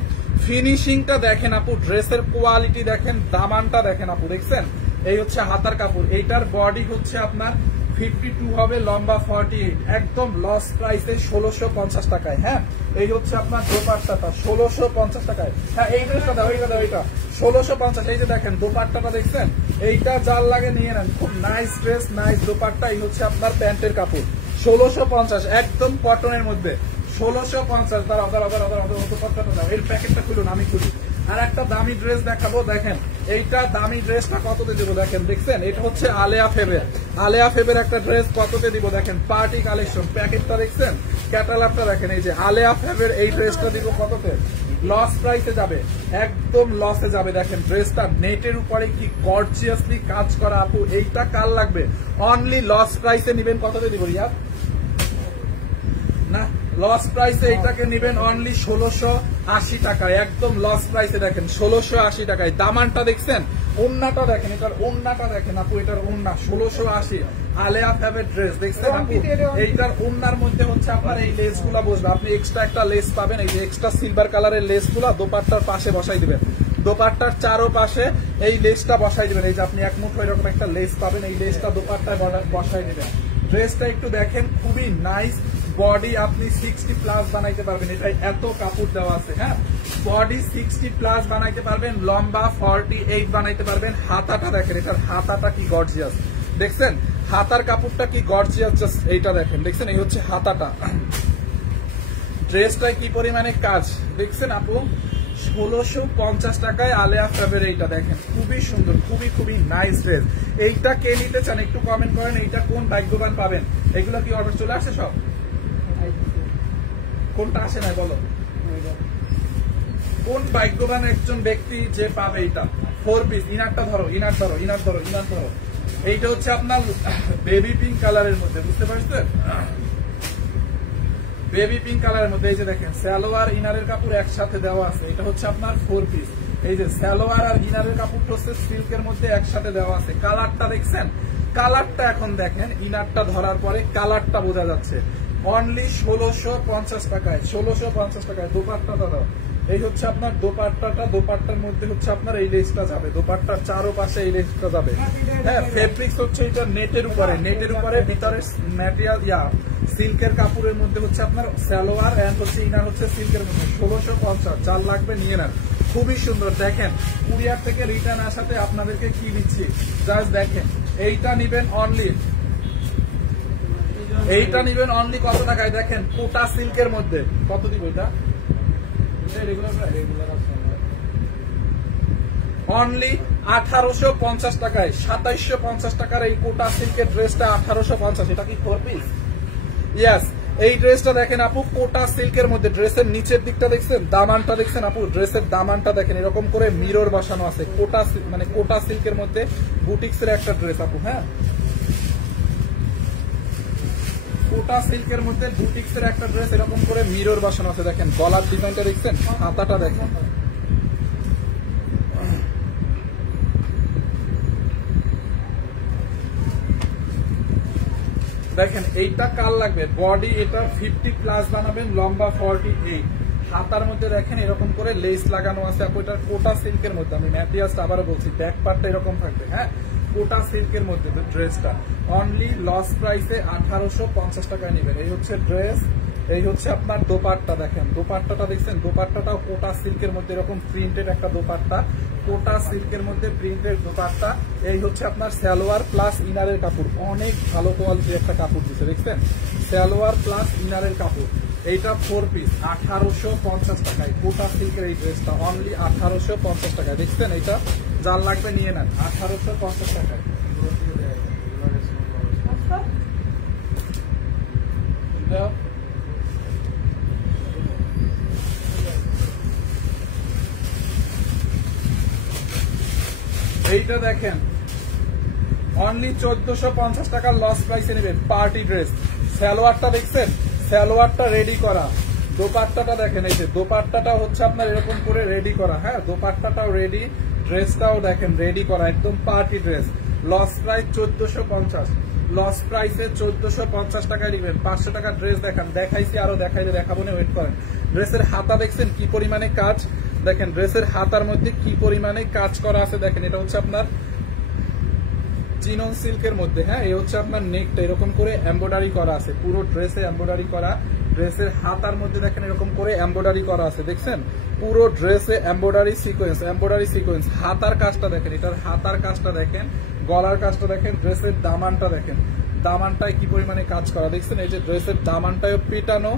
ফিনিশিংটা দেখেন আপু, ড্রেসের কোয়ালিটি দেখেন, দামানটা দেখেন আপু, দেখছেন। এই হচ্ছে হাতার কাপড়। এইটার বডি হচ্ছে আপনার 52 হবে, লম্বা 48, একদম লস প্রাইসে 1650 টাকায়। হ্যাঁ, এই হচ্ছে আপনার দোপাট্টাটা 1650 টাকায়। হ্যাঁ, এই ড্রেসটা দাও, এইটা দাও, এইটা 1650। এই যে দেখেন দোপাট্টাটা দেখছেন, এইটা যার লাগে নিয়ে নেন, খুব নাইস ড্রেস, নাইস দোপাট্টা। এই হচ্ছে আপনার প্যান্টের কাপড় 1650, একদম কটনের মধ্যে 1650। দাঁড়াও, দোপাট্টাটা দাও, এর প্যাকেটটা খুলুন, আমি খুলি। আর একটা দামি ড্রেস দেখাবো, দেখেন এইটা দামি ড্রেসটা কততে দিব দেখেন, দেখছেন এটা হচ্ছে আলেয়া ফেবের একটা ড্রেস, কততে দিব দেখেন, পার্টি কালেকশন। প্যাকেটটা দেখছেন, ক্যাটালগটা দেখেন, এই যে আলেয়া ফ্যাবের এই ড্রেসটা দিব কততে, লস প্রাইসে যাবে, একদম লসে যাবে। দেখেন ড্রেসটা নেটের উপরে কি গর্জিয়াসলি কাজ করা আপু, এইটা কার লাগবে, অনলি লস প্রাইসে নিবেন, কততে দিব রিয়া না, লস প্রাইসে এইটাকে নিবেন অনলি 1680 টাকায়, একদম লস প্রাইসে। দেখেন 1680 টাকায়, দামানটা দেখছেন, ওন্নাটা দেখেন, এটার ওন্নাটা দেখেন আপু, এটার ওন্না 1680, আলেয়া ফ্যাবের ড্রেস দেখছেন আপু। এইটার ওন্নার মধ্যে হচ্ছে আপনার এই লেস গুলা বসবে, আপনি এক্সট্রা একটা লেস পাবেন, এই যে এক্সট্রা সিলভার কালারের লেস গুলা দোপাট্টার পাশে বসাই দিবেন, দোপাট্টার চারো পাশে এই লেসটা বসাই দিবেন। এই যে আপনি এক মুঠো এরকম একটা লেস পাবেন, এই লেসটা দোপাট্টায় বসাই দিবেন। ড্রেসটা একটু দেখেন, খুবই নাইস, বডি আপনি 60+ বানাইতে পারবেন, এটাই এত কাপড় দেওয়া আছে। হ্যাঁ, বডি 60+ বানাইতে পারবেন, লম্বা 48 বানাইতে পারবেন। হাতাটা দেখেন, এটার হাতাটা কি গর্জিয়াস দেখছেন, হাতার কাপড়টা কি গর্জিয়াস, জাস্ট এইটা দেখেন, দেখছেন এই হচ্ছে হাতাটা। ড্রেসটায় কি পরিমাণে কাজ দেখছেন আপু, 1650 টাকায় আলেয়া ফ্যাবের এইটা দেখেন, খুবই সুন্দর, খুবই খুবই নাইস ড্রেস। এইটা কে নিতে চান একটু কমেন্ট করেন, এইটা কোন ভাগ্যবান পাবেন। এগুলো কি অর্ডার চলে আসে সব, কোনটা আসে নাই বলো, কোন ভাগ্যবান একজন ব্যক্তি যে পাবে এইটা। 4 পিস, ইনারটা ধরো, ইনার ধরো, ইনার ধরো, ইনার ধরো। এইটা হচ্ছে আপনার বেবি পিঙ্ক কালারের মধ্যে, বুঝতে পারছেন, বেবি পিঙ্ক কালারের মধ্যে। এই যে দেখেন সালোয়ার ইনারের কাপড় একসাথে দেওয়া আছে, এটা হচ্ছে আপনার 4 পিস। এই যে সালোয়ার আর ইনারের কাপড়টা হচ্ছে সিল্কের মধ্যে একসাথে দেওয়া আছে। কালারটা দেখছেন, কালারটা এখন দেখেন, ইনারটা ধরার পরে কালারটা বোঝা যাচ্ছে। অনলি 1650 টাকায়, 1650 টাকায়। দোপাট্টা দাদা, এই হচ্ছে আপনার দোপাট্টাটা, দোপাট্টার মধ্যে হচ্ছে আপনার এই লেসটা যাবে, দোপাট্টার চারো পাশে এই লেসটা যাবে। হ্যাঁ, ফেব্রিক্স হচ্ছে এটা নেটের উপরে, নেটের উপরে ভিতরে ম্যাটেরিয়াল সিল্কের কাপড়ের মধ্যে হচ্ছে আপনার সালোয়ার এন্ড হচ্ছে ইনার হচ্ছে সিল্কের মধ্যে। 1650, যার লাগবে নিয়ে নেন, খুবই সুন্দর। দেখেন কুরিয়ার থেকে রিটার্ন আসাতে আপনাদেরকে কি দিচ্ছি, জাস্ট দেখেন, এইটা নিবেন অনলি, এইটা নিবেন অনলি কত টাকায়, দেখেন কোটা সিল্কের মধ্যে, কত দিব এটা, অনলি 1850 টাকায়, 2750 টাকার এই কোটা সিল্কের ড্রেসটা 1850। এটা কি 4 পিস? ইয়েস, এই ড্রেসটা দেখেন আপু, কোটা সিল্কের মধ্যে। ড্রেসের নিচের দিকটা দেখছেন, দামানটা দেখছেন আপু, ড্রেসের দামানটা দেখেন, এরকম করে মিরর বসানো আছে। কোটা মানে কোটা সিল্কের মধ্যে বুটিক্স এর একটা ড্রেস আপু। হ্যাঁ, কোটা সিল্কের মধ্যে বুটিক্স এর একটা ড্রেস, এরকম করে মিরর বসানো আছে। দেখেন গলার ডিজাইনটা দেখছেন, হাতাটা দেখেন, দেখেন এইটা কার লাগবে, বডি এটা 50+ বানাবেন, লম্বা 48। হাতার মধ্যে দেখেন এরকম করে লেস লাগানো আছে আপু, এটা কোটা সিল্কের মধ্যে। আমি ম্যাটেরিয়ালটা আবারও বলছি, ব্যাক পার্টটা এরকম থাকবে। হ্যাঁ, কোটা সিল্কের মধ্যে ড্রেসটা অনলি লস প্রাইসে 1850 টাকায় নেবেন। এই হচ্ছে ড্রেস, এই হচ্ছে আপনার দোপাট্টা। দেখেন দোপাট্টাটা দেখছেন, দোপাট্টাটাও কোটা সিল্কের মধ্যে এরকম প্রিন্টেড একটা দোপাট্টা, কোটা সিল্কের মধ্যে প্রিন্টেড দোপাট্টা। এই হচ্ছে আপনার সালোয়ার প্লাস ইনারের কাপড়, অনেক ভালো কোয়ালিটির একটা কাপড় দিচ্ছে দেখছেন, সালোয়ার প্লাস ইনারের কাপড়। এইটা 4 পিস 1850 টাকায়, কোটা সিল্কের এই ড্রেসটা অনলি 1850 টাকায়। দেখছেন, এইটা যার লাগবে নিয়ে নেন, 1850 টাকায়। এইটা দেখেন অনলি 1450 টাকার লস প্রাইসে নেবেন, পার্টি ড্রেস। সালোয়ারটা দেখছেন, সালোয়ারটা রেডি করা, দোপাট্টাটা দেখেন, এই যে দোপাট্টাটা হচ্ছে আপনার এরকম করে রেডি করা। হ্যাঁ, দোপাট্টাটাও রেডি, ড্রেসটাও দেখেন রেডি করা, একদম party dress. Loss price 1450, loss প্রাইসে 1450 টাকায় নেবেন। 500 টাকার ড্রেস দেখান, দেখাইছি আরো দেখাইলে দেখাবো না, ওয়েট করেন। ড্রেসের হাতা দেখছেন কি পরিমাণে কাজ, দেখেন ড্রেসের হাতার মধ্যে কি পরিমাণে কাজ করা আছে। দেখেন এটা হচ্ছে আপনার চিনন সিল্কের মধ্যে। হ্যাঁ, এই হচ্ছে আপনার নেকটা এরকম করে এমব্রয়ডারি করা আছে, পুরো ড্রেসে এমব্রয়ডারি করা। ড্রেসের হাতার মধ্যে দেখেন এরকম করে এমব্রয়ডারি করা আছে, দেখছেন পুরো ড্রেসে এমব্রয়ডারি সিকোয়েন্স, এমব্রয়ডারি সিকোয়েন্স। হাতার কাজটা দেখেন, এটার হাতার কাজটা দেখেন, গলার কাজটা দেখেন, ড্রেসের দামানটা দেখেন, দামানটায় কি পরিমাণে কাজ করা দেখছেন। এই যে ড্রেসের দামানটায় পিটানো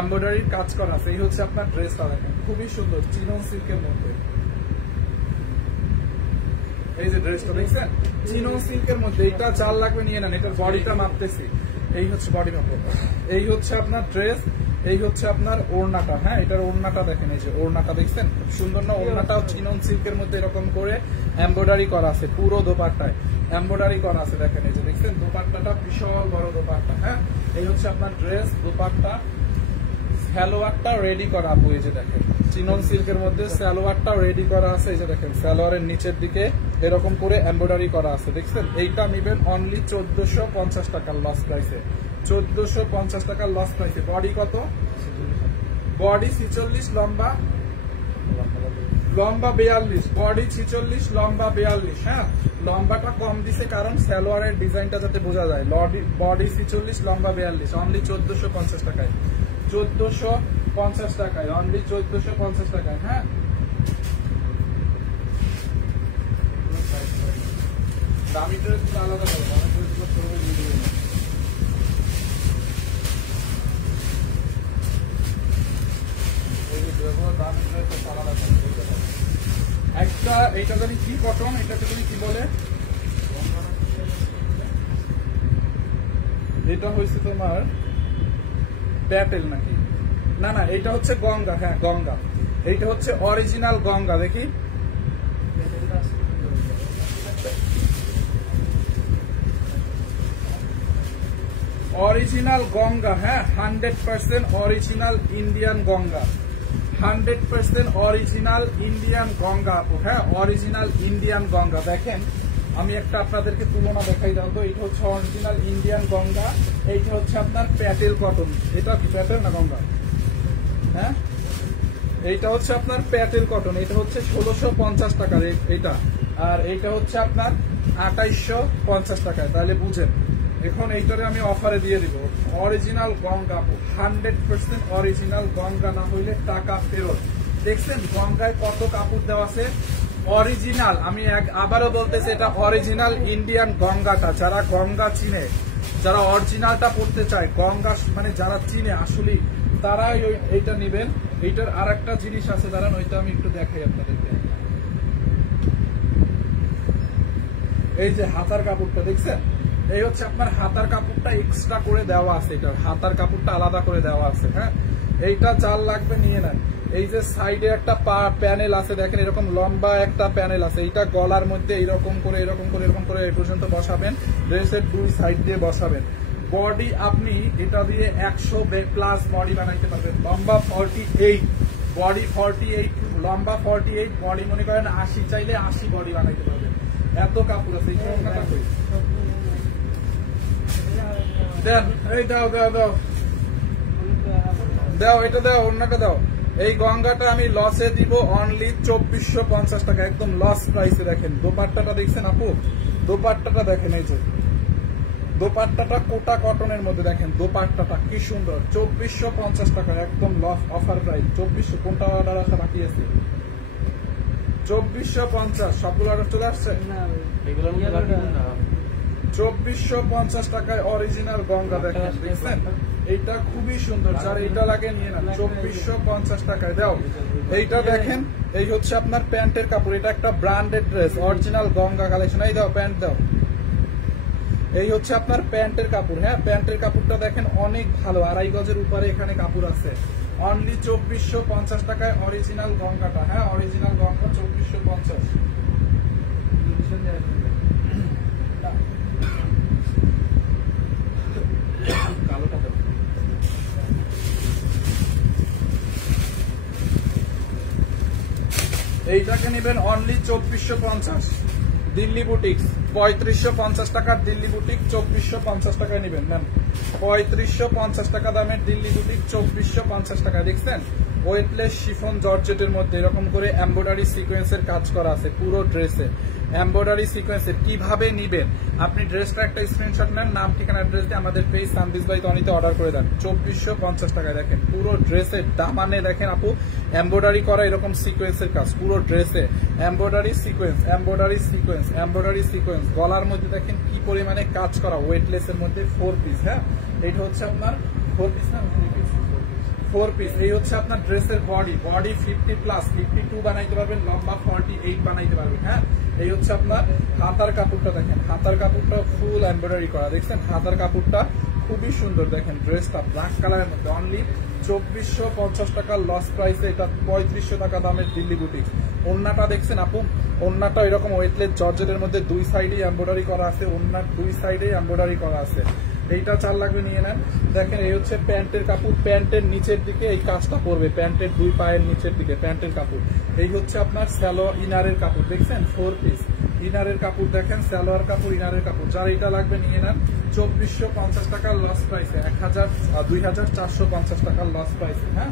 এমব্রয়ডারির কাজ করা আছে। এই হচ্ছে আপনার ড্রেসটা দেখেন, খুবই সুন্দর, চিনন সিল্কের মধ্যে। এই যে ড্রেসটা দেখছেন চিনন সিল্কের মধ্যে, এটা যার লাগবে নিয়ে নেন। এটার বডিটা মাপতেছি, এই হচ্ছে বডি কাপড়, এই হচ্ছে আপনার ড্রেস, এই হচ্ছে আপনার ওড়নাটা। হ্যাঁ, এটার ওড়নাটা দেখেন, এই যে ওড়নাটা দেখছেন খুব সুন্দর না? ওড়নাটা চিনন সিল্কের মধ্যে এরকম করে এমব্রয়ডারি করা আছে, পুরো দোপাট্টায় এমব্রয়ডারি করা আছে। দেখেন এই যে দেখছেন দোপাট্টাটা বিশাল বড় দোপাট্টা। হ্যাঁ, এই হচ্ছে আপনার ড্রেস, দোপাট্টা, সালোয়ারটা রেডি করা আপু। এই যে দেখেন চিনন সিল্কের মধ্যে সালোয়ারটাও রেডি করা আছে। এই যে দেখেন সালোয়ারের নিচের দিকে এরকম করে এমব্রয়ডারি করা আছে, দেখছেন? এইটা নিবেন অনলি 1450 টাকার লস প্রাইসে, 1450 টাকার লস প্রাইসে। বডি কত? বডি 46, লম্বা 42, বডি 46, লম্বা 42। হ্যাঁ, লম্বাটা কম দিছে কারণ সালোয়ারের ডিজাইনটা যাতে বোঝা যায়। বডি 46, লম্বা 42, অনলি 1450 টাকায়, 1450 টাকায়, অনলি 1450 টাকায়। হ্যাঁ, দামি ড্রেস আলাদা করে, দামি ড্রেসগুলো ছবি ভিডিও একটা। এইটা জানি কি কটন, এটাকে জানি কি বলে, এটা হয়েছে তোমার প্যাটেল নাকি? না না, এটা হচ্ছে গঙ্গা। হ্যাঁ, গঙ্গা। এইটা হচ্ছে অরিজিনাল গঙ্গা। দেখি অরিজিনাল গঙ্গা। হ্যাঁ, 100% original Indian Ganga, 100% original Indian Ganga আপু। হ্যাঁ, অরিজিনাল ইন্ডিয়ান গঙ্গা। দেখেন আমি একটা আপনাদেরকে তুলনা দেখাই দাও তো। এটা হচ্ছে অরিজিনাল ইন্ডিয়ান গঙ্গা, এইটা হচ্ছে আপনার প্যাটেল কটন। এটা কি প্যাটেল না গঙ্গা? হ্যাঁ, এইটা হচ্ছে আপনার প্যাটেল কটন, এটা হচ্ছে 1650 টাকার এইটা, আর এইটা হচ্ছে আপনার 2850 টাকায়। তাহলে বুঝেন, এখন এইটারে আমি অফারে দিয়ে দিব। অরিজিনাল গঙ্গা আপু, 100% অরিজিনাল গঙ্গা, না হইলে টাকা ফেরত। দেখছেন গঙ্গায় কত কাপড় দেওয়া আছে, অরিজিনাল। আমি আবারও বলতেছি, এটা অরিজিনাল ইন্ডিয়ান গঙ্গাটা। যারা গঙ্গা চিনে, যারা অরিজিনালটা পড়তে চায়, গঙ্গা মানে যারা চিনে আসলে, তারাই এইটা নিবেন। এইটার আর একটা জিনিস আছে, দাঁড়ান ওইটা আমি একটু দেখাই আপনাদেরকে। এই যে হাতার কাপড়টা দেখছেন, এই হচ্ছে আপনার হাতার কাপড়টা এক্সট্রা করে দেওয়া আছে, এটার হাতার কাপড়টা আলাদা করে দেওয়া আছে। হ্যাঁ, এইটা যার লাগবে নিয়ে নেন। এই যে সাইডে একটা প্যানেল আছে, দেখেন এরকম লম্বা একটা প্যানেল আছে, এইটা গলার মধ্যে এইরকম করে এরকম করে এরকম করে এই পর্যন্ত বসাবেন, ড্রেসের দুই সাইড দিয়ে বসাবেন। বডি আপনি এটা দিয়ে 100+ বডি বানাইতে পারবেন। লম্বা 48, বডি 48, লম্বা 48, বডি মনে করেন 80, চাইলে 80 বডি বানাইতে পারবেন। এত কাপড় আছে। দেন এই দাও দাও দাও দাও, এটা দাও, অন্যটা দাও। এই গঙ্গাটা আমি লসে দিব অনলি 2450 টাকা, একদম লস প্রাইসে। দেখেন দোপাট্টাটা দেখছেন আপু, দোপাট্টাটা দেখেন, এই যে দোপাট্টাটা কোটা কটনের মধ্যে, দেখেন দোপাট্টাটা কি সুন্দর। 2450 টাকা, একদম লস অফার প্রাইস। 2400 কোনটা অর্ডার আসা বাকি আছে? 2450 সবগুলো অর্ডার চলে আসছে। 2450 টাকায় অরিজিনাল গঙ্গা। দেখেন দেখছেন, এইটা খুবই সুন্দর, যার এইটা লাগে নিয়ে নেন। 2450 টাকায় দাও। এইটা দেখেন, এই হচ্ছে আপনার প্যান্টের কাপড়, এটা একটা branded dress, original Ganga collection. এই দাও প্যান্ট দাও। এই হচ্ছে আপনার প্যান্টের কাপড়। হ্যাঁ, প্যান্টের কাপড়টা দেখেন অনেক ভালো, 2.5 গজের উপরে এখানে কাপড় আছে। অনলি 2450 টাকায় অরিজিনাল গঙ্গাটা। হ্যাঁ, অরিজিনাল গঙ্গা 2450। এইটাকে নেবেন অনলি 2450। দিল্লি বুটিক্স 3550 টাকার দিল্লি বুটিক 2450 টাকায় নেবেন। নেন 3550 টাকা দামের দিল্লি বুটিক 2450 টাকা। দেখছেন ওয়েটলেস শিফন জর্জেটের মধ্যে এরকম করে এমব্রয়ডারি সিকোয়েন্সের কাজ করা আছে পুরো ড্রেসে। এমব্রয়ডারি সিকোয়েন্সের কিভাবে নিবেন, আপনি ড্রেসটা একটা স্ক্রিনশট নেন, নাম ঠিকানা অ্যাড্রেস দিয়ে আমাদের পেজ সানদিস বাই তনিতে অর্ডার করে দেন। 2450 টাকায় দেখেন পুরো ড্রেসের দামানে। দেখেন আপু এমব্রয়ডারি করা এরকম সিকোয়েন্সের কাজ পুরো ড্রেসে, embroidery sequence, embroidery sequence, embroidery sequence. গলার মধ্যে দেখেন কি পরিমাণে কাজ করা, ওয়েটলেসের মধ্যে 4 পিস। হ্যাঁ, এইটা হচ্ছে আপনার 4 পিস না 4 পিস। এই হচ্ছে আপনার ড্রেসের বডি, বডি 50+, 52 বানাইতে পারবেন, লম্বা 48 বানাইতে পারবেন। হ্যাঁ, এই হচ্ছে আপনার হাতার কাপড়টা। দেখেন হাতার কাপড়টা ফুল এমব্রয়ডারি করা, দেখছেন হাতার কাপড়টা খুবই সুন্দর দেখেন ড্রেসটা ব্ল্যাক কালারের মধ্যে অনলি 2450 টাকা লস প্রাইসে, এটা 3500 টাকা দামের দিল্লি বুটিক। ওন্নাটা দেখছেন আপু, ওন্নাটা এরকম ওয়েটলেস জর্জেটের মধ্যে দুই সাইডে এমব্রয়ডারি করা আছে, ওন্নার দুই সাইডে এমব্রয়ডারি করা আছে। এইটা 4 লাগবে নিয়ে নেন। দেখেন এই হচ্ছে প্যান্টের কাপড়, প্যান্টের নিচের দিকে এই কাজটা পড়বে, প্যান্টের দুই পায়ের নিচের দিকে প্যান্টের কাপড়। এই হচ্ছে আপনার সালোয়ার ইনারের কাপড়, দেখছেন 4 পিস ইনারের কাপড়, দেখেন সালোয়ার কাপড় ইনারের কাপড়। যার এটা লাগবে নিয়ে নেন 2450 টাকা লস প্রাইসে, 2450 টাকা লস প্রাইসে। হ্যাঁ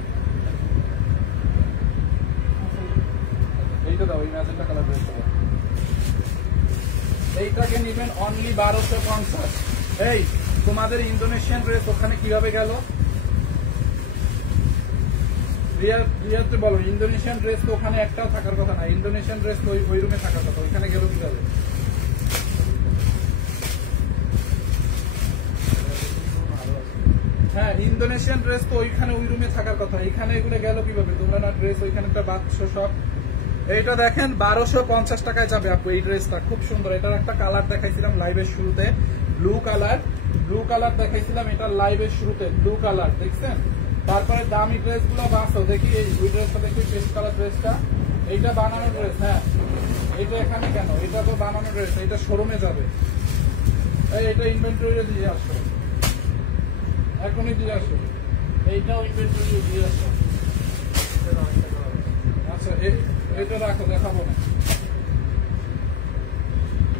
এইটা দাও, এই ম্যাজেন্টা কালার ড্রেস দাও, এইটাকে নেবেন অনলি 1250। এই তোমাদের ইন্দোনেশিয়ান ড্রেস ওখানে কিভাবে গেল? রিয়াতে বলো, ইন্দোনেশিয়ান ড্রেস তো ওখানে একটাও থাকার কথা না, ইন্দোনেশিয়ান ড্রেস তো ওই রুমে থাকার কথা, ওইখানে গেল কিভাবে? হ্যাঁ ইন্দোনেশিয়ান ড্রেস তো ওইখানে ওই রুমে থাকার কথা, এখানে এগুলো গেল কিভাবে? তোমরা না ড্রেস ওইখানে একটা বাচ্চা সব। এইটা দেখেন 1250 টাকায় যাবে আপু। এই ড্রেসটা খুব সুন্দর, এটার একটা কালার দেখাইছিলাম লাইভের শুরুতে, ব্লু কালার দেখাইছিলাম, এটা লাইভের শুরুতে ব্লু কালার দেখছেন। তারপরে দামি ড্রেস গুলো বাঁচো, দেখি এই ড্রেসটা দেখি, পেস্ট কালার ড্রেসটা, এইটা বানানো ড্রেস। হ্যাঁ এটা এখানে কেন? এটা তো বানানো ড্রেস, এটা শোরুমে যাবে। এটা ইনভেন্টরি দিয়ে আসো, এখনই দিয়ে আসো, এইটাও ইনভেন্টরি দিয়ে আসো। আচ্ছা এটা রাখো, দেখাবো না।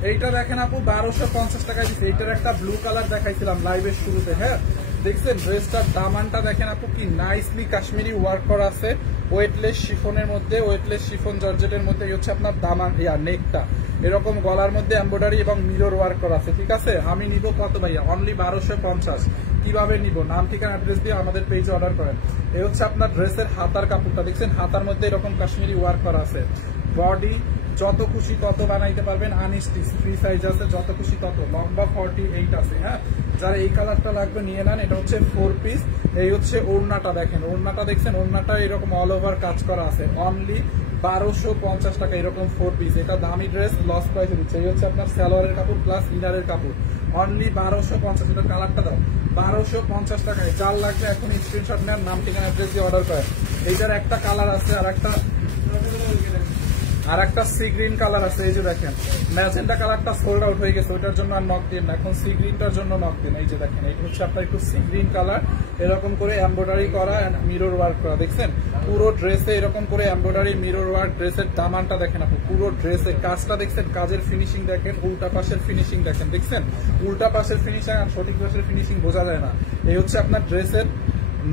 এইটা দেখেন আপু 1250 টাকায় দিচ্ছে, এইটার একটা ব্লু কালার দেখাইছিলাম লাইভের শুরুতে। হ্যাঁ দেখছেন ড্রেসটার দামানটা দেখেন আপু, কি নাইসলি কাশ্মীরি ওয়ার্ক করা আছে, ওয়েটলেস শিফনের মধ্যে, ওয়েটলেস শিফন জর্জেটের মধ্যে। এই হচ্ছে আপনার দামান, নেকটা এরকম গলার মধ্যে এমব্রয়ডারি এবং মিরর ওয়ার্ক করা আছে। ঠিক আছে, আমি নিব কত ভাইয়া? অনলি 1250। কিভাবে নিব? নাম ঠিকানা অ্যাড্রেস দিয়ে আমাদের পেজে অর্ডার করেন। এই হচ্ছে আপনার ড্রেসের হাতার কাপড়টা, দেখছেন হাতার মধ্যে এরকম কাশ্মীরি ওয়ার্ক করা আছে। বডি যত খুশি তত বানাইতে পারবেন, আনস্টিচ ফ্রি সাইজ আছে, যত খুশি তত, লম্বা 48 আছে। হ্যাঁ যারা এই কালারটা লাগবে নিয়ে নেন, এটা হচ্ছে 4 পিস। এই হচ্ছে ওড়নাটা, দেখেন ওড়নাটা দেখছেন, ওড়নাটা এরকম অল ওভার কাজ করা আছে, অনলি 1250 টাকা এরকম 4 পিস। এটা দামি ড্রেস, লস প্রাইসে দিচ্ছে। এই হচ্ছে আপনার সালোয়ারের কাপড় প্লাস ইনারের কাপড়, অনলি 1250। এটা কালারটা দাও 1250 টাকায়। যার লাগবে এখন স্ক্রিনশট নেন, নাম ঠিকানা অ্যাড্রেস দিয়ে অর্ডার করেন। এইটার একটা কালার আছে, আর একটা সি গ্রিন কালার আছে। এই যে দেখেন ম্যাজেন্টা কালারটা সোল্ড আউট হয়ে গেছে, ওইটার জন্য আর নক দিন না, এখন সি গ্রিনটার জন্য নক দিন। এই যে দেখেন এটা হচ্ছে আপনার একটু সি গ্রিন কালার, এরকম করে এমব্রয়ডারি করা, মিরর ওয়ার্ক করা, দেখছেন পুরো ড্রেসে এরকম করে এমব্রয়ডারি মিরর ওয়ার্ক। ড্রেসের দামানটা দেখেন আপনি, পুরো ড্রেসের কাজটা দেখছেন, কাজের ফিনিশিং দেখেন, উল্টা পাশের ফিনিশিং দেখেন, দেখছেন উল্টা পাশের ফিনিশিং আর সঠিক পাশের ফিনিশিং বোঝা যায় না। এই হচ্ছে আপনার ড্রেসের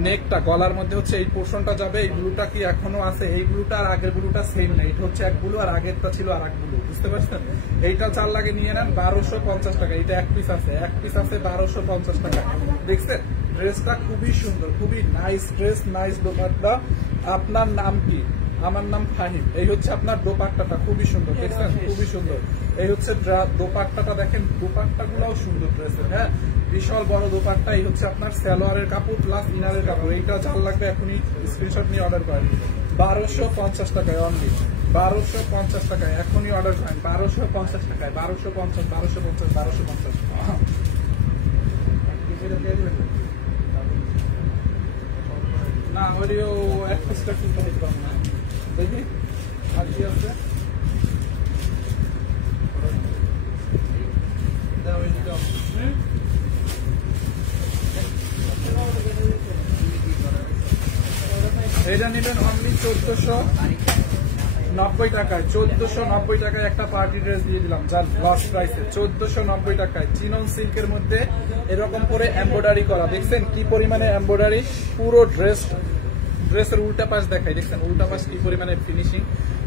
নেকটা, গলার মধ্যে হচ্ছে এই পোর্শনটা যাবে। এই ব্লুটা কি এখনো আছে? এই ব্লুটা আর আগের ব্লুটা সেম না, এটা হচ্ছে এক ব্লু আর আগেরটা ছিল আর এক ব্লু, বুঝতে পারছেন? এইটা 4 লাগে নিয়ে নেন 1250 টাকা। এটা এক পিস আছে 1250 টাকা। দেখছেন ড্রেসটা খুবই সুন্দর, খুবই নাইস ড্রেস, নাইস দোপাট্টা। আপনার নাম কি? আমার নাম ফাহিম। এই হচ্ছে আপনার দোপাট্টাটা খুবই সুন্দর, দেখছেন খুবই সুন্দর। এই হচ্ছে দোপাট্টাটা, দেখেন দোপাট্টা গুলাও সুন্দর ড্রেসের। হ্যাঁ বিশাল বড় দোপাট্টা। এই হচ্ছে আপনার সালোয়ারের কাপড় প্লাস ইনারের কাপড়। এইটা যার লাগবে এখনই স্ক্রিনশট নিয়ে অর্ডার করেন, 1250 টাকায় অনলি, 1250 টাকায় এখনই অর্ডার করেন, 1250 টাকায়, 1250, 1250, 1250। না ওইও এক পিসটা কিনতে দিতে পারবো না, দেখি আর কি আছে। এটা নেবেন অনলি 1490 টাকায়। 1490 টাকায় একটা পার্টি ড্রেস দিয়ে দিলাম, যার লস প্রাইসে 1490 টাকায়। চিনন সিল্কের মধ্যে এরকম করে এমব্রয়ডারি করা, দেখছেন কি পরিমাণে এমব্রয়ডারি। পুরো ড্রেসের উল্টা পাশ দেখাই, দেখছেন উল্টা পাশ কি পরিমাণে ফিনিশিং।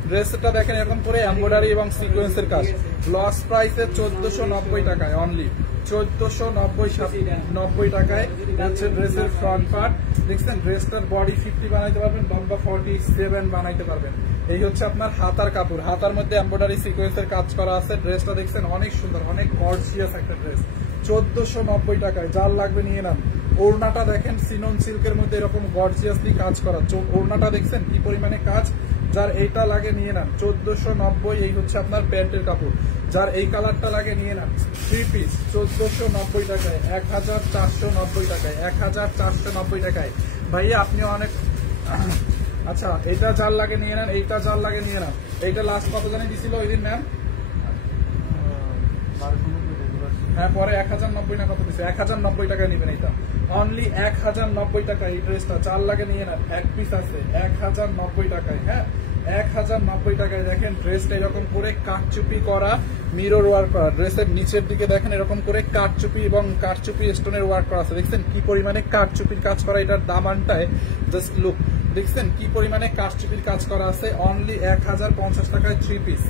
ড্রেসটা দেখেন এরকম করে এমব্রয়ডারি এবং সিকোয়েন্সের কাজ। লস প্রাইসে 1490 টাকায় অনলি, 1490 টাকায় হচ্ছে ড্রেসের ফ্রন্ট পার্ট। দেখছেন ড্রেসটার বডি 50 বানাইতে পারবেন, লম্বা 47 বানাইতে পারবেন। এই হচ্ছে আপনার হাতার কাপড়, হাতার মধ্যে এমব্রয়ডারি সিকোয়েন্সের কাজ করা আছে। ড্রেসটা দেখছেন অনেক সুন্দর, অনেক গর্জিয়াস একটা ড্রেস, 1490 টাকায়। যার লাগবে নিয়ে নেন। ওড়নাটা দেখেন সিনন সিল্কের মধ্যে এরকম গর্জিয়াসলি কাজ করা, ওড়নাটা দেখছেন কি পরিমাণে কাজ, যার এইটা লাগে নিয়ে নেন 1490। এই হচ্ছে আপনার প্যান্টের কাপড়। যার এই কালারটা লাগে নিয়ে নেন 3 পিস 1490 টাকায়, 1490 টাকায়, 1490 টাকায়। ভাইয়া আপনি অনেক আচ্ছা, এটা যার লাগে নিয়ে নেন, এইটা যার লাগে নিয়ে নেন। এইটা লাস্ট কত জানি দিছিল ওই দিন ম্যাম? হ্যাঁ, পরে 1090 না কত দিচ্ছে, 1090 টাকায় নেবেন। এটা অনলি 1090 টাকা। এই ড্রেসটা যার লাগে নিয়ে নেন, এক পিস আছে 1090 টাকায়। হ্যাঁ, 1090 টাকায়। দেখেন ড্রেসটা এরকম করে কাটচুপি করা, মিরর ওয়ার্ক করা। ড্রেসের নিচের দিকে দেখেন এরকম করে কাটচুপি এবং কাটচুপি স্টোনের ওয়ার্ক করা আছে। দেখছেন কি পরিমাণে কাটচুপির কাজ করা। এটার দামানটায় জাস্ট লুক, দেখছেন কি পরিমাণে কাটচুপির কাজ করা আছে। অনলি 1050 টাকায় 3 পিস।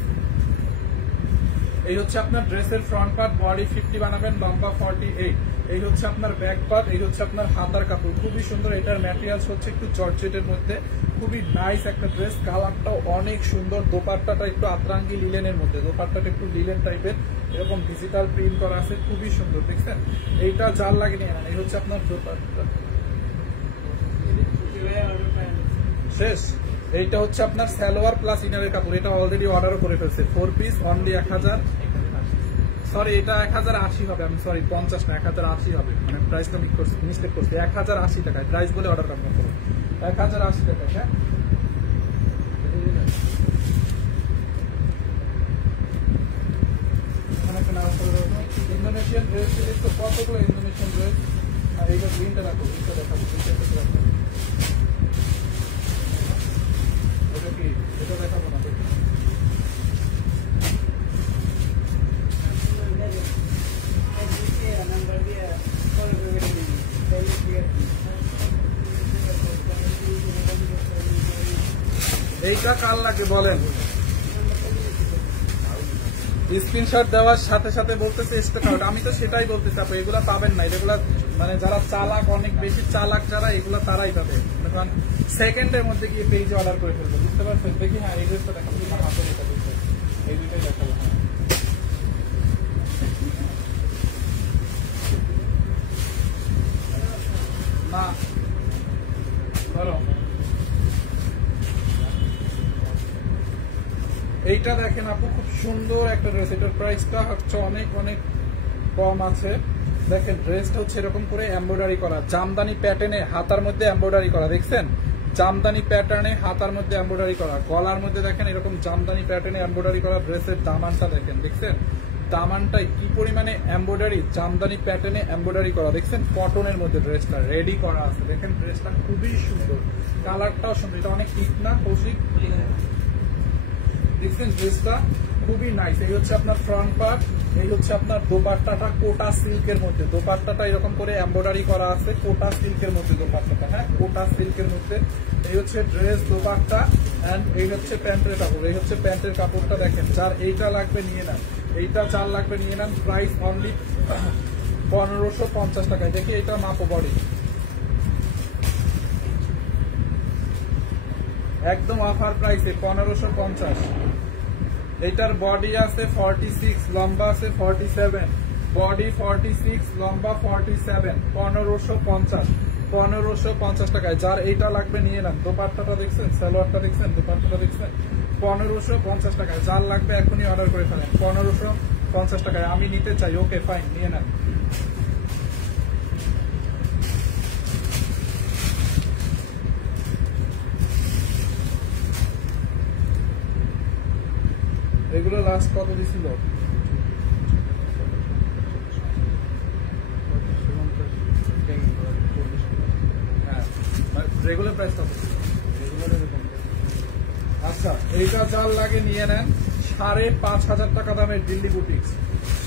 এই হচ্ছে আপনার ড্রেসের ফ্রন্ট পার্ট, বডি 50 বানাবেন, লম্বা 48। এই হচ্ছে আপনার ব্যাক পার্ট, এই হচ্ছে আপনার হাতার কাপড়। খুবই সুন্দর। এটার ম্যাটেরিয়ালস হচ্ছে একটু জর্জেটের মধ্যে, খুবই নাইস একটা ড্রেস। কালারটাও অনেক সুন্দর। দোপাট্টাটা একটু আতরাঙ্গি লিলেনের মধ্যে, দোপাট্টাটা একটু লিলেন টাইপের, এরকম ডিজিটাল প্রিন্ট করা আছে, খুবই সুন্দর। দেখছেন এইটা জাল লাগে নিয়ে নেন। এই হচ্ছে আপনার দোপাট্টা শেষ। এইটা হচ্ছে আপনার সালোয়ার প্লাস ইনারের কাপড়। এটা অলরেডি অর্ডারও করে ফেলছে। 4 পিস অনলি 1000, সরি এটা 1080 হবে, আমি সরি 50 না 1080 হবে, মানে প্রাইসটা মিস্টেক করছি। 1080 টাকায় প্রাইস বলে অর্ডার কনফার্ম করুন, 1080 টাকায়। হ্যাঁ, ইন্দোনেশিয়ান ড্রেস তো কতগুলো ইন্দোনেশিয়ান ড্রেস। আর এইটা গ্রিনটা রাখো, গ্রিনটা দেখাবো, গ্রিনটা রাখো। এটা কি, এটা দেখাবো না? এইটা কাল লাগে বলেন? স্ক্রিনশট দেওয়ার সাথে সাথে বলতেছে স্টক আউট। আমি তো সেটাই বলতেছি আপু, এগুলা পাবেন না। এগুলা মানে যারা চালাক, অনেক বেশি চালাক যারা, এগুলো তারাই পাবে। কারণ সেকেন্ডের মধ্যে গিয়ে পেজে অর্ডার করে ফেলবে, বুঝতে পারছেন? দেখি, হ্যাঁ এই ড্রেসটা দেখাবো, এই দুইটাই দেখাবো। না ধরো এইটা দেখেন আপু, খুব সুন্দর একটা ড্রেস। এটার প্রাইসটা হচ্ছে অনেক অনেক কম আছে। দেখেন ড্রেসটা হচ্ছে এরকম করে এমব্রয়ডারি করা, জামদানি প্যাটার্নে হাতার মধ্যে এমব্রয়ডারি করা। দেখছেন জামদানি প্যাটার্নে হাতার মধ্যে এমব্রয়ডারি করা, গলার মধ্যে দেখেন এরকম জামদানি প্যাটার্নে এমব্রয়ডারি করা। ড্রেসের দামানটা দেখেন, দেখছেন দামানটাই কি পরিমাণে এমব্রয়ডারি, জামদানি প্যাটার্নে এমব্রয়ডারি করা। দেখছেন কটনের মধ্যে ড্রেসটা রেডি করা আছে। দেখেন ড্রেসটা খুবই সুন্দর, কালারটাও সুন্দর। এটা অনেক হিট না কৌশিক? দেখছেন ড্রেসটা খুবই নাইস। এই হচ্ছে আপনার ফ্রন্ট পার্ট, এই হচ্ছে আপনার দোপাট্টাটা কোটা সিল্কের মধ্যে। দোপাট্টাটা এরকম করে এমব্রয়ডারি করা আছে, কোটা সিল্কের মধ্যে দোপাট্টাটা। হ্যাঁ, কোটা সিল্কের মধ্যে। এই হচ্ছে ড্রেস, দোপাট্টা, এন্ড এই হচ্ছে প্যান্টের কাপড়। এই হচ্ছে প্যান্টের কাপড়টা দেখেন। যার এইটা লাগবে নিয়ে নেন, এইটা যার লাগবে নিয়ে নেন। প্রাইস অনলি 1550 টাকায়। দেখি এটা মাপো, বডি একদম অফার প্রাইসে 1550। এইটার বডি আছে 46, লম্বা আছে 47, বডি 46, লম্বা 47, 1550। 1550 টাকায়। যার এইটা লাগবে নিয়ে নেন। দোপাট্টাটা দেখছেন, সালোয়ারটা দেখছেন, দোপাট্টাটা দেখছেন, 1550 টাকায়। যার লাগবে এখনই অর্ডার করে ফেলেন, 1550 টাকায়। আমি নিতে চাই, ওকে ফাইন, নিয়ে নেন। এগুলো লাস্ট কত দিছিল? হ্যাঁ, রেগুলার প্রাইস কত? আচ্ছা, এইটা যার লাগে নিয়ে নেন। 5500 টাকা দামের দিল্লি বুটিক্স,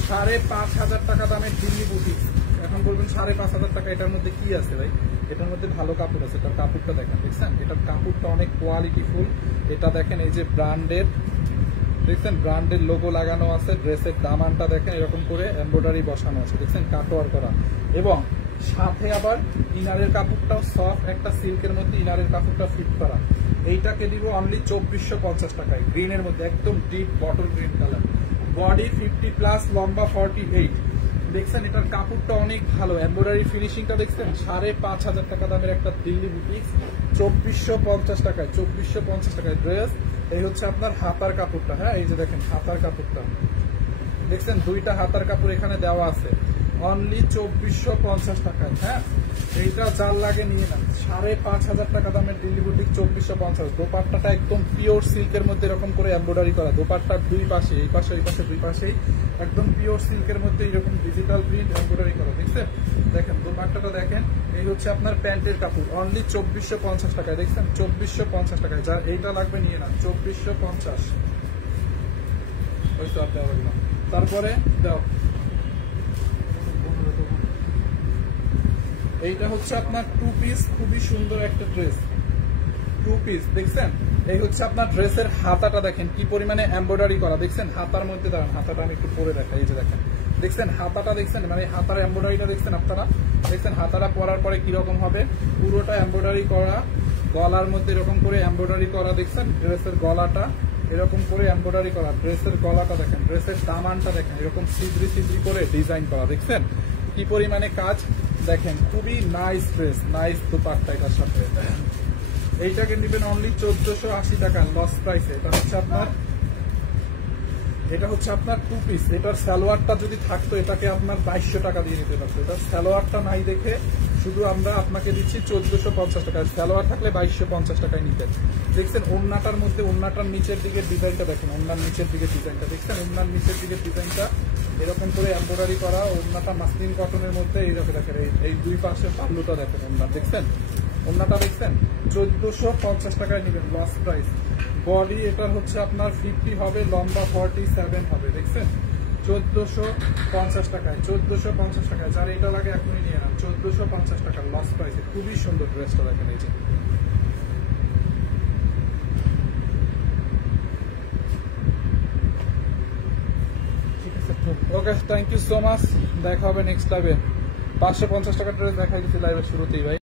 5500 টাকা দামের দিল্লি বুটিক্স। এখন বলবেন 5500 টাকা, এটার মধ্যে কি আছে ভাই? এটার মধ্যে ভালো কাপড় আছে। এটার কাপড়টা দেখেন, দেখছেন এটার কাপড়টা অনেক কোয়ালিটিফুল। এটা দেখেন এই যে ব্র্যান্ডের, দেখছেন ব্র্যান্ডের লোগো লাগানো আছে। ড্রেসের দামানটা দেখেন এরকম করে এমব্রয়ডারি বসানো আছে, দেখছেন কাটওয়ার করা। এবং সাথে আবার ইনারের কাপড়টাও সফট একটা সিল্কের মধ্যে, ইনারের কাপড়টা ফিট করা। এইটাকে দিব অনলি 2450 টাকায়, গ্রিনের মধ্যে, একদম deep bottle green colour. Body 50+, লম্বা 48, দেখছেন এটার কাপড়টা অনেক ভালো, এমব্রয়ডারি ফিনিশিংটা দেখছেন। 5,500 টাকা দামের একটা দিল্লি বুটিক্স 2450 টাকায়, 2450 টাকায় ড্রেস। এই হচ্ছে আপনার হাতার কাপড়টা। হ্যাঁ, এই যে দেখেন হাতার কাপড়টা দেখছেন, দুইটা হাতার কাপড় এখানে দেওয়া আছে, অনলি 2450 টাকায়। হ্যাঁ, এইটা যার লাগে নিয়ে নেন। 5,500 টাকা দামের দিল্লি বুটিক 2450। দোপাট্টাটা একদম পিওর সিল্কের মধ্যে এরকম করে এমব্রয়ডারি করা, দোপাট্টার দুই পাশে, এই পাশে এই পাশে দুই পাশেই একদম পিওর সিল্কের মধ্যে এরকম ডিজিটাল প্রিন্ট এমব্রয়ডারি করা, দেখছেন। দেখেন দোপাট্টাটা দেখেন, এই হচ্ছে আপনার প্যান্টের কাপড়, অনলি 2450 টাকায়। দেখছেন 2450 টাকায়, যার এইটা লাগবে নিয়ে নেন 2450। তারপরে দাও, এইটা হচ্ছে আপনার 2 পিস, খুবই সুন্দর একটা ড্রেস, 2 পিস দেখছেন। এই হচ্ছে আপনার ড্রেসের হাতাটা দেখেন কি পরিমাণে এমব্রয়ডারি করা, দেখছেন। হাতার মধ্যে দাঁড়ান, হাতাটা আমি একটু পরে দেখাই। এই যে দেখেন, দেখছেন হাতাটা দেখছেন, মানে হাতার এমব্রয়ডারিটা দেখছেন আপনারা, দেখছেন হাতাটা পরার পরে কিরকম হবে, পুরোটা এমব্রয়ডারি করা, গলার মধ্যে এরকম করে এমব্রয়ডারি করা, দেখছেন। ড্রেসের গলাটা এরকম করে এমব্রয়ডারি করা, ড্রেসের গলাটা দেখেন, ড্রেসের দামানটা দেখেন, এরকম সিদ্রি সিদ্রি করে ডিজাইন করা, দেখছেন কি পরিমাণে কাজ। দেখেন খুবই নাইস ড্রেস, নাইস দোপাট্টা এটার সাথে। এইটাকে নেবেন অনলি 1480 টাকা লস প্রাইসে। এটা হচ্ছে আপনার 2 পিস। এটার সালোয়ারটা যদি থাকতো এটাকে আপনার 2200 টাকা দিয়ে নিতে পারতো। এটার সালোয়ারটা নাই দেখে শুধু আমরা আপনাকে দিচ্ছি 1450 টাকা, সালোয়ার থাকলে 2250 টাকায় নিতেন। দেখছেন ওড়নাটার মধ্যে, ওড়নাটার নিচের দিকের ডিজাইনটা দেখেন, ওড়নার নিচের দিকের ডিজাইনটা দেখছেন, ওড়নার নিচের দিকের ডিজাইনটা এরকম করে এমব্রয়ডারি করা, ওড়নাটা মাসলিন কটনের মধ্যে এইরকম দেখেন, এই দুই পাশের পাল্লুটা দেখেন, ওড়না দেখছেন, ওড়নাটা দেখছেন 1450 টাকায় নেবেন লস প্রাইস। বডি এটার হচ্ছে আপনার 50 হবে, লম্বা 47 হবে, দেখছেন 1450 টাকায়, 1450 টাকায়। যার এটা লাগে এখনই নিয়ে নেন 1450 টাকা লস প্রাইসে। খুবই সুন্দর ড্রেসটা দেখেন, এই যে ওকে, থ্যাংক ইউ সো মাচ। দেখা হবে নেক্সট লাইভে। 550 টাকার ড্রেস দেখাই দিচ্ছি লাইভের শুরুতেই ভাই।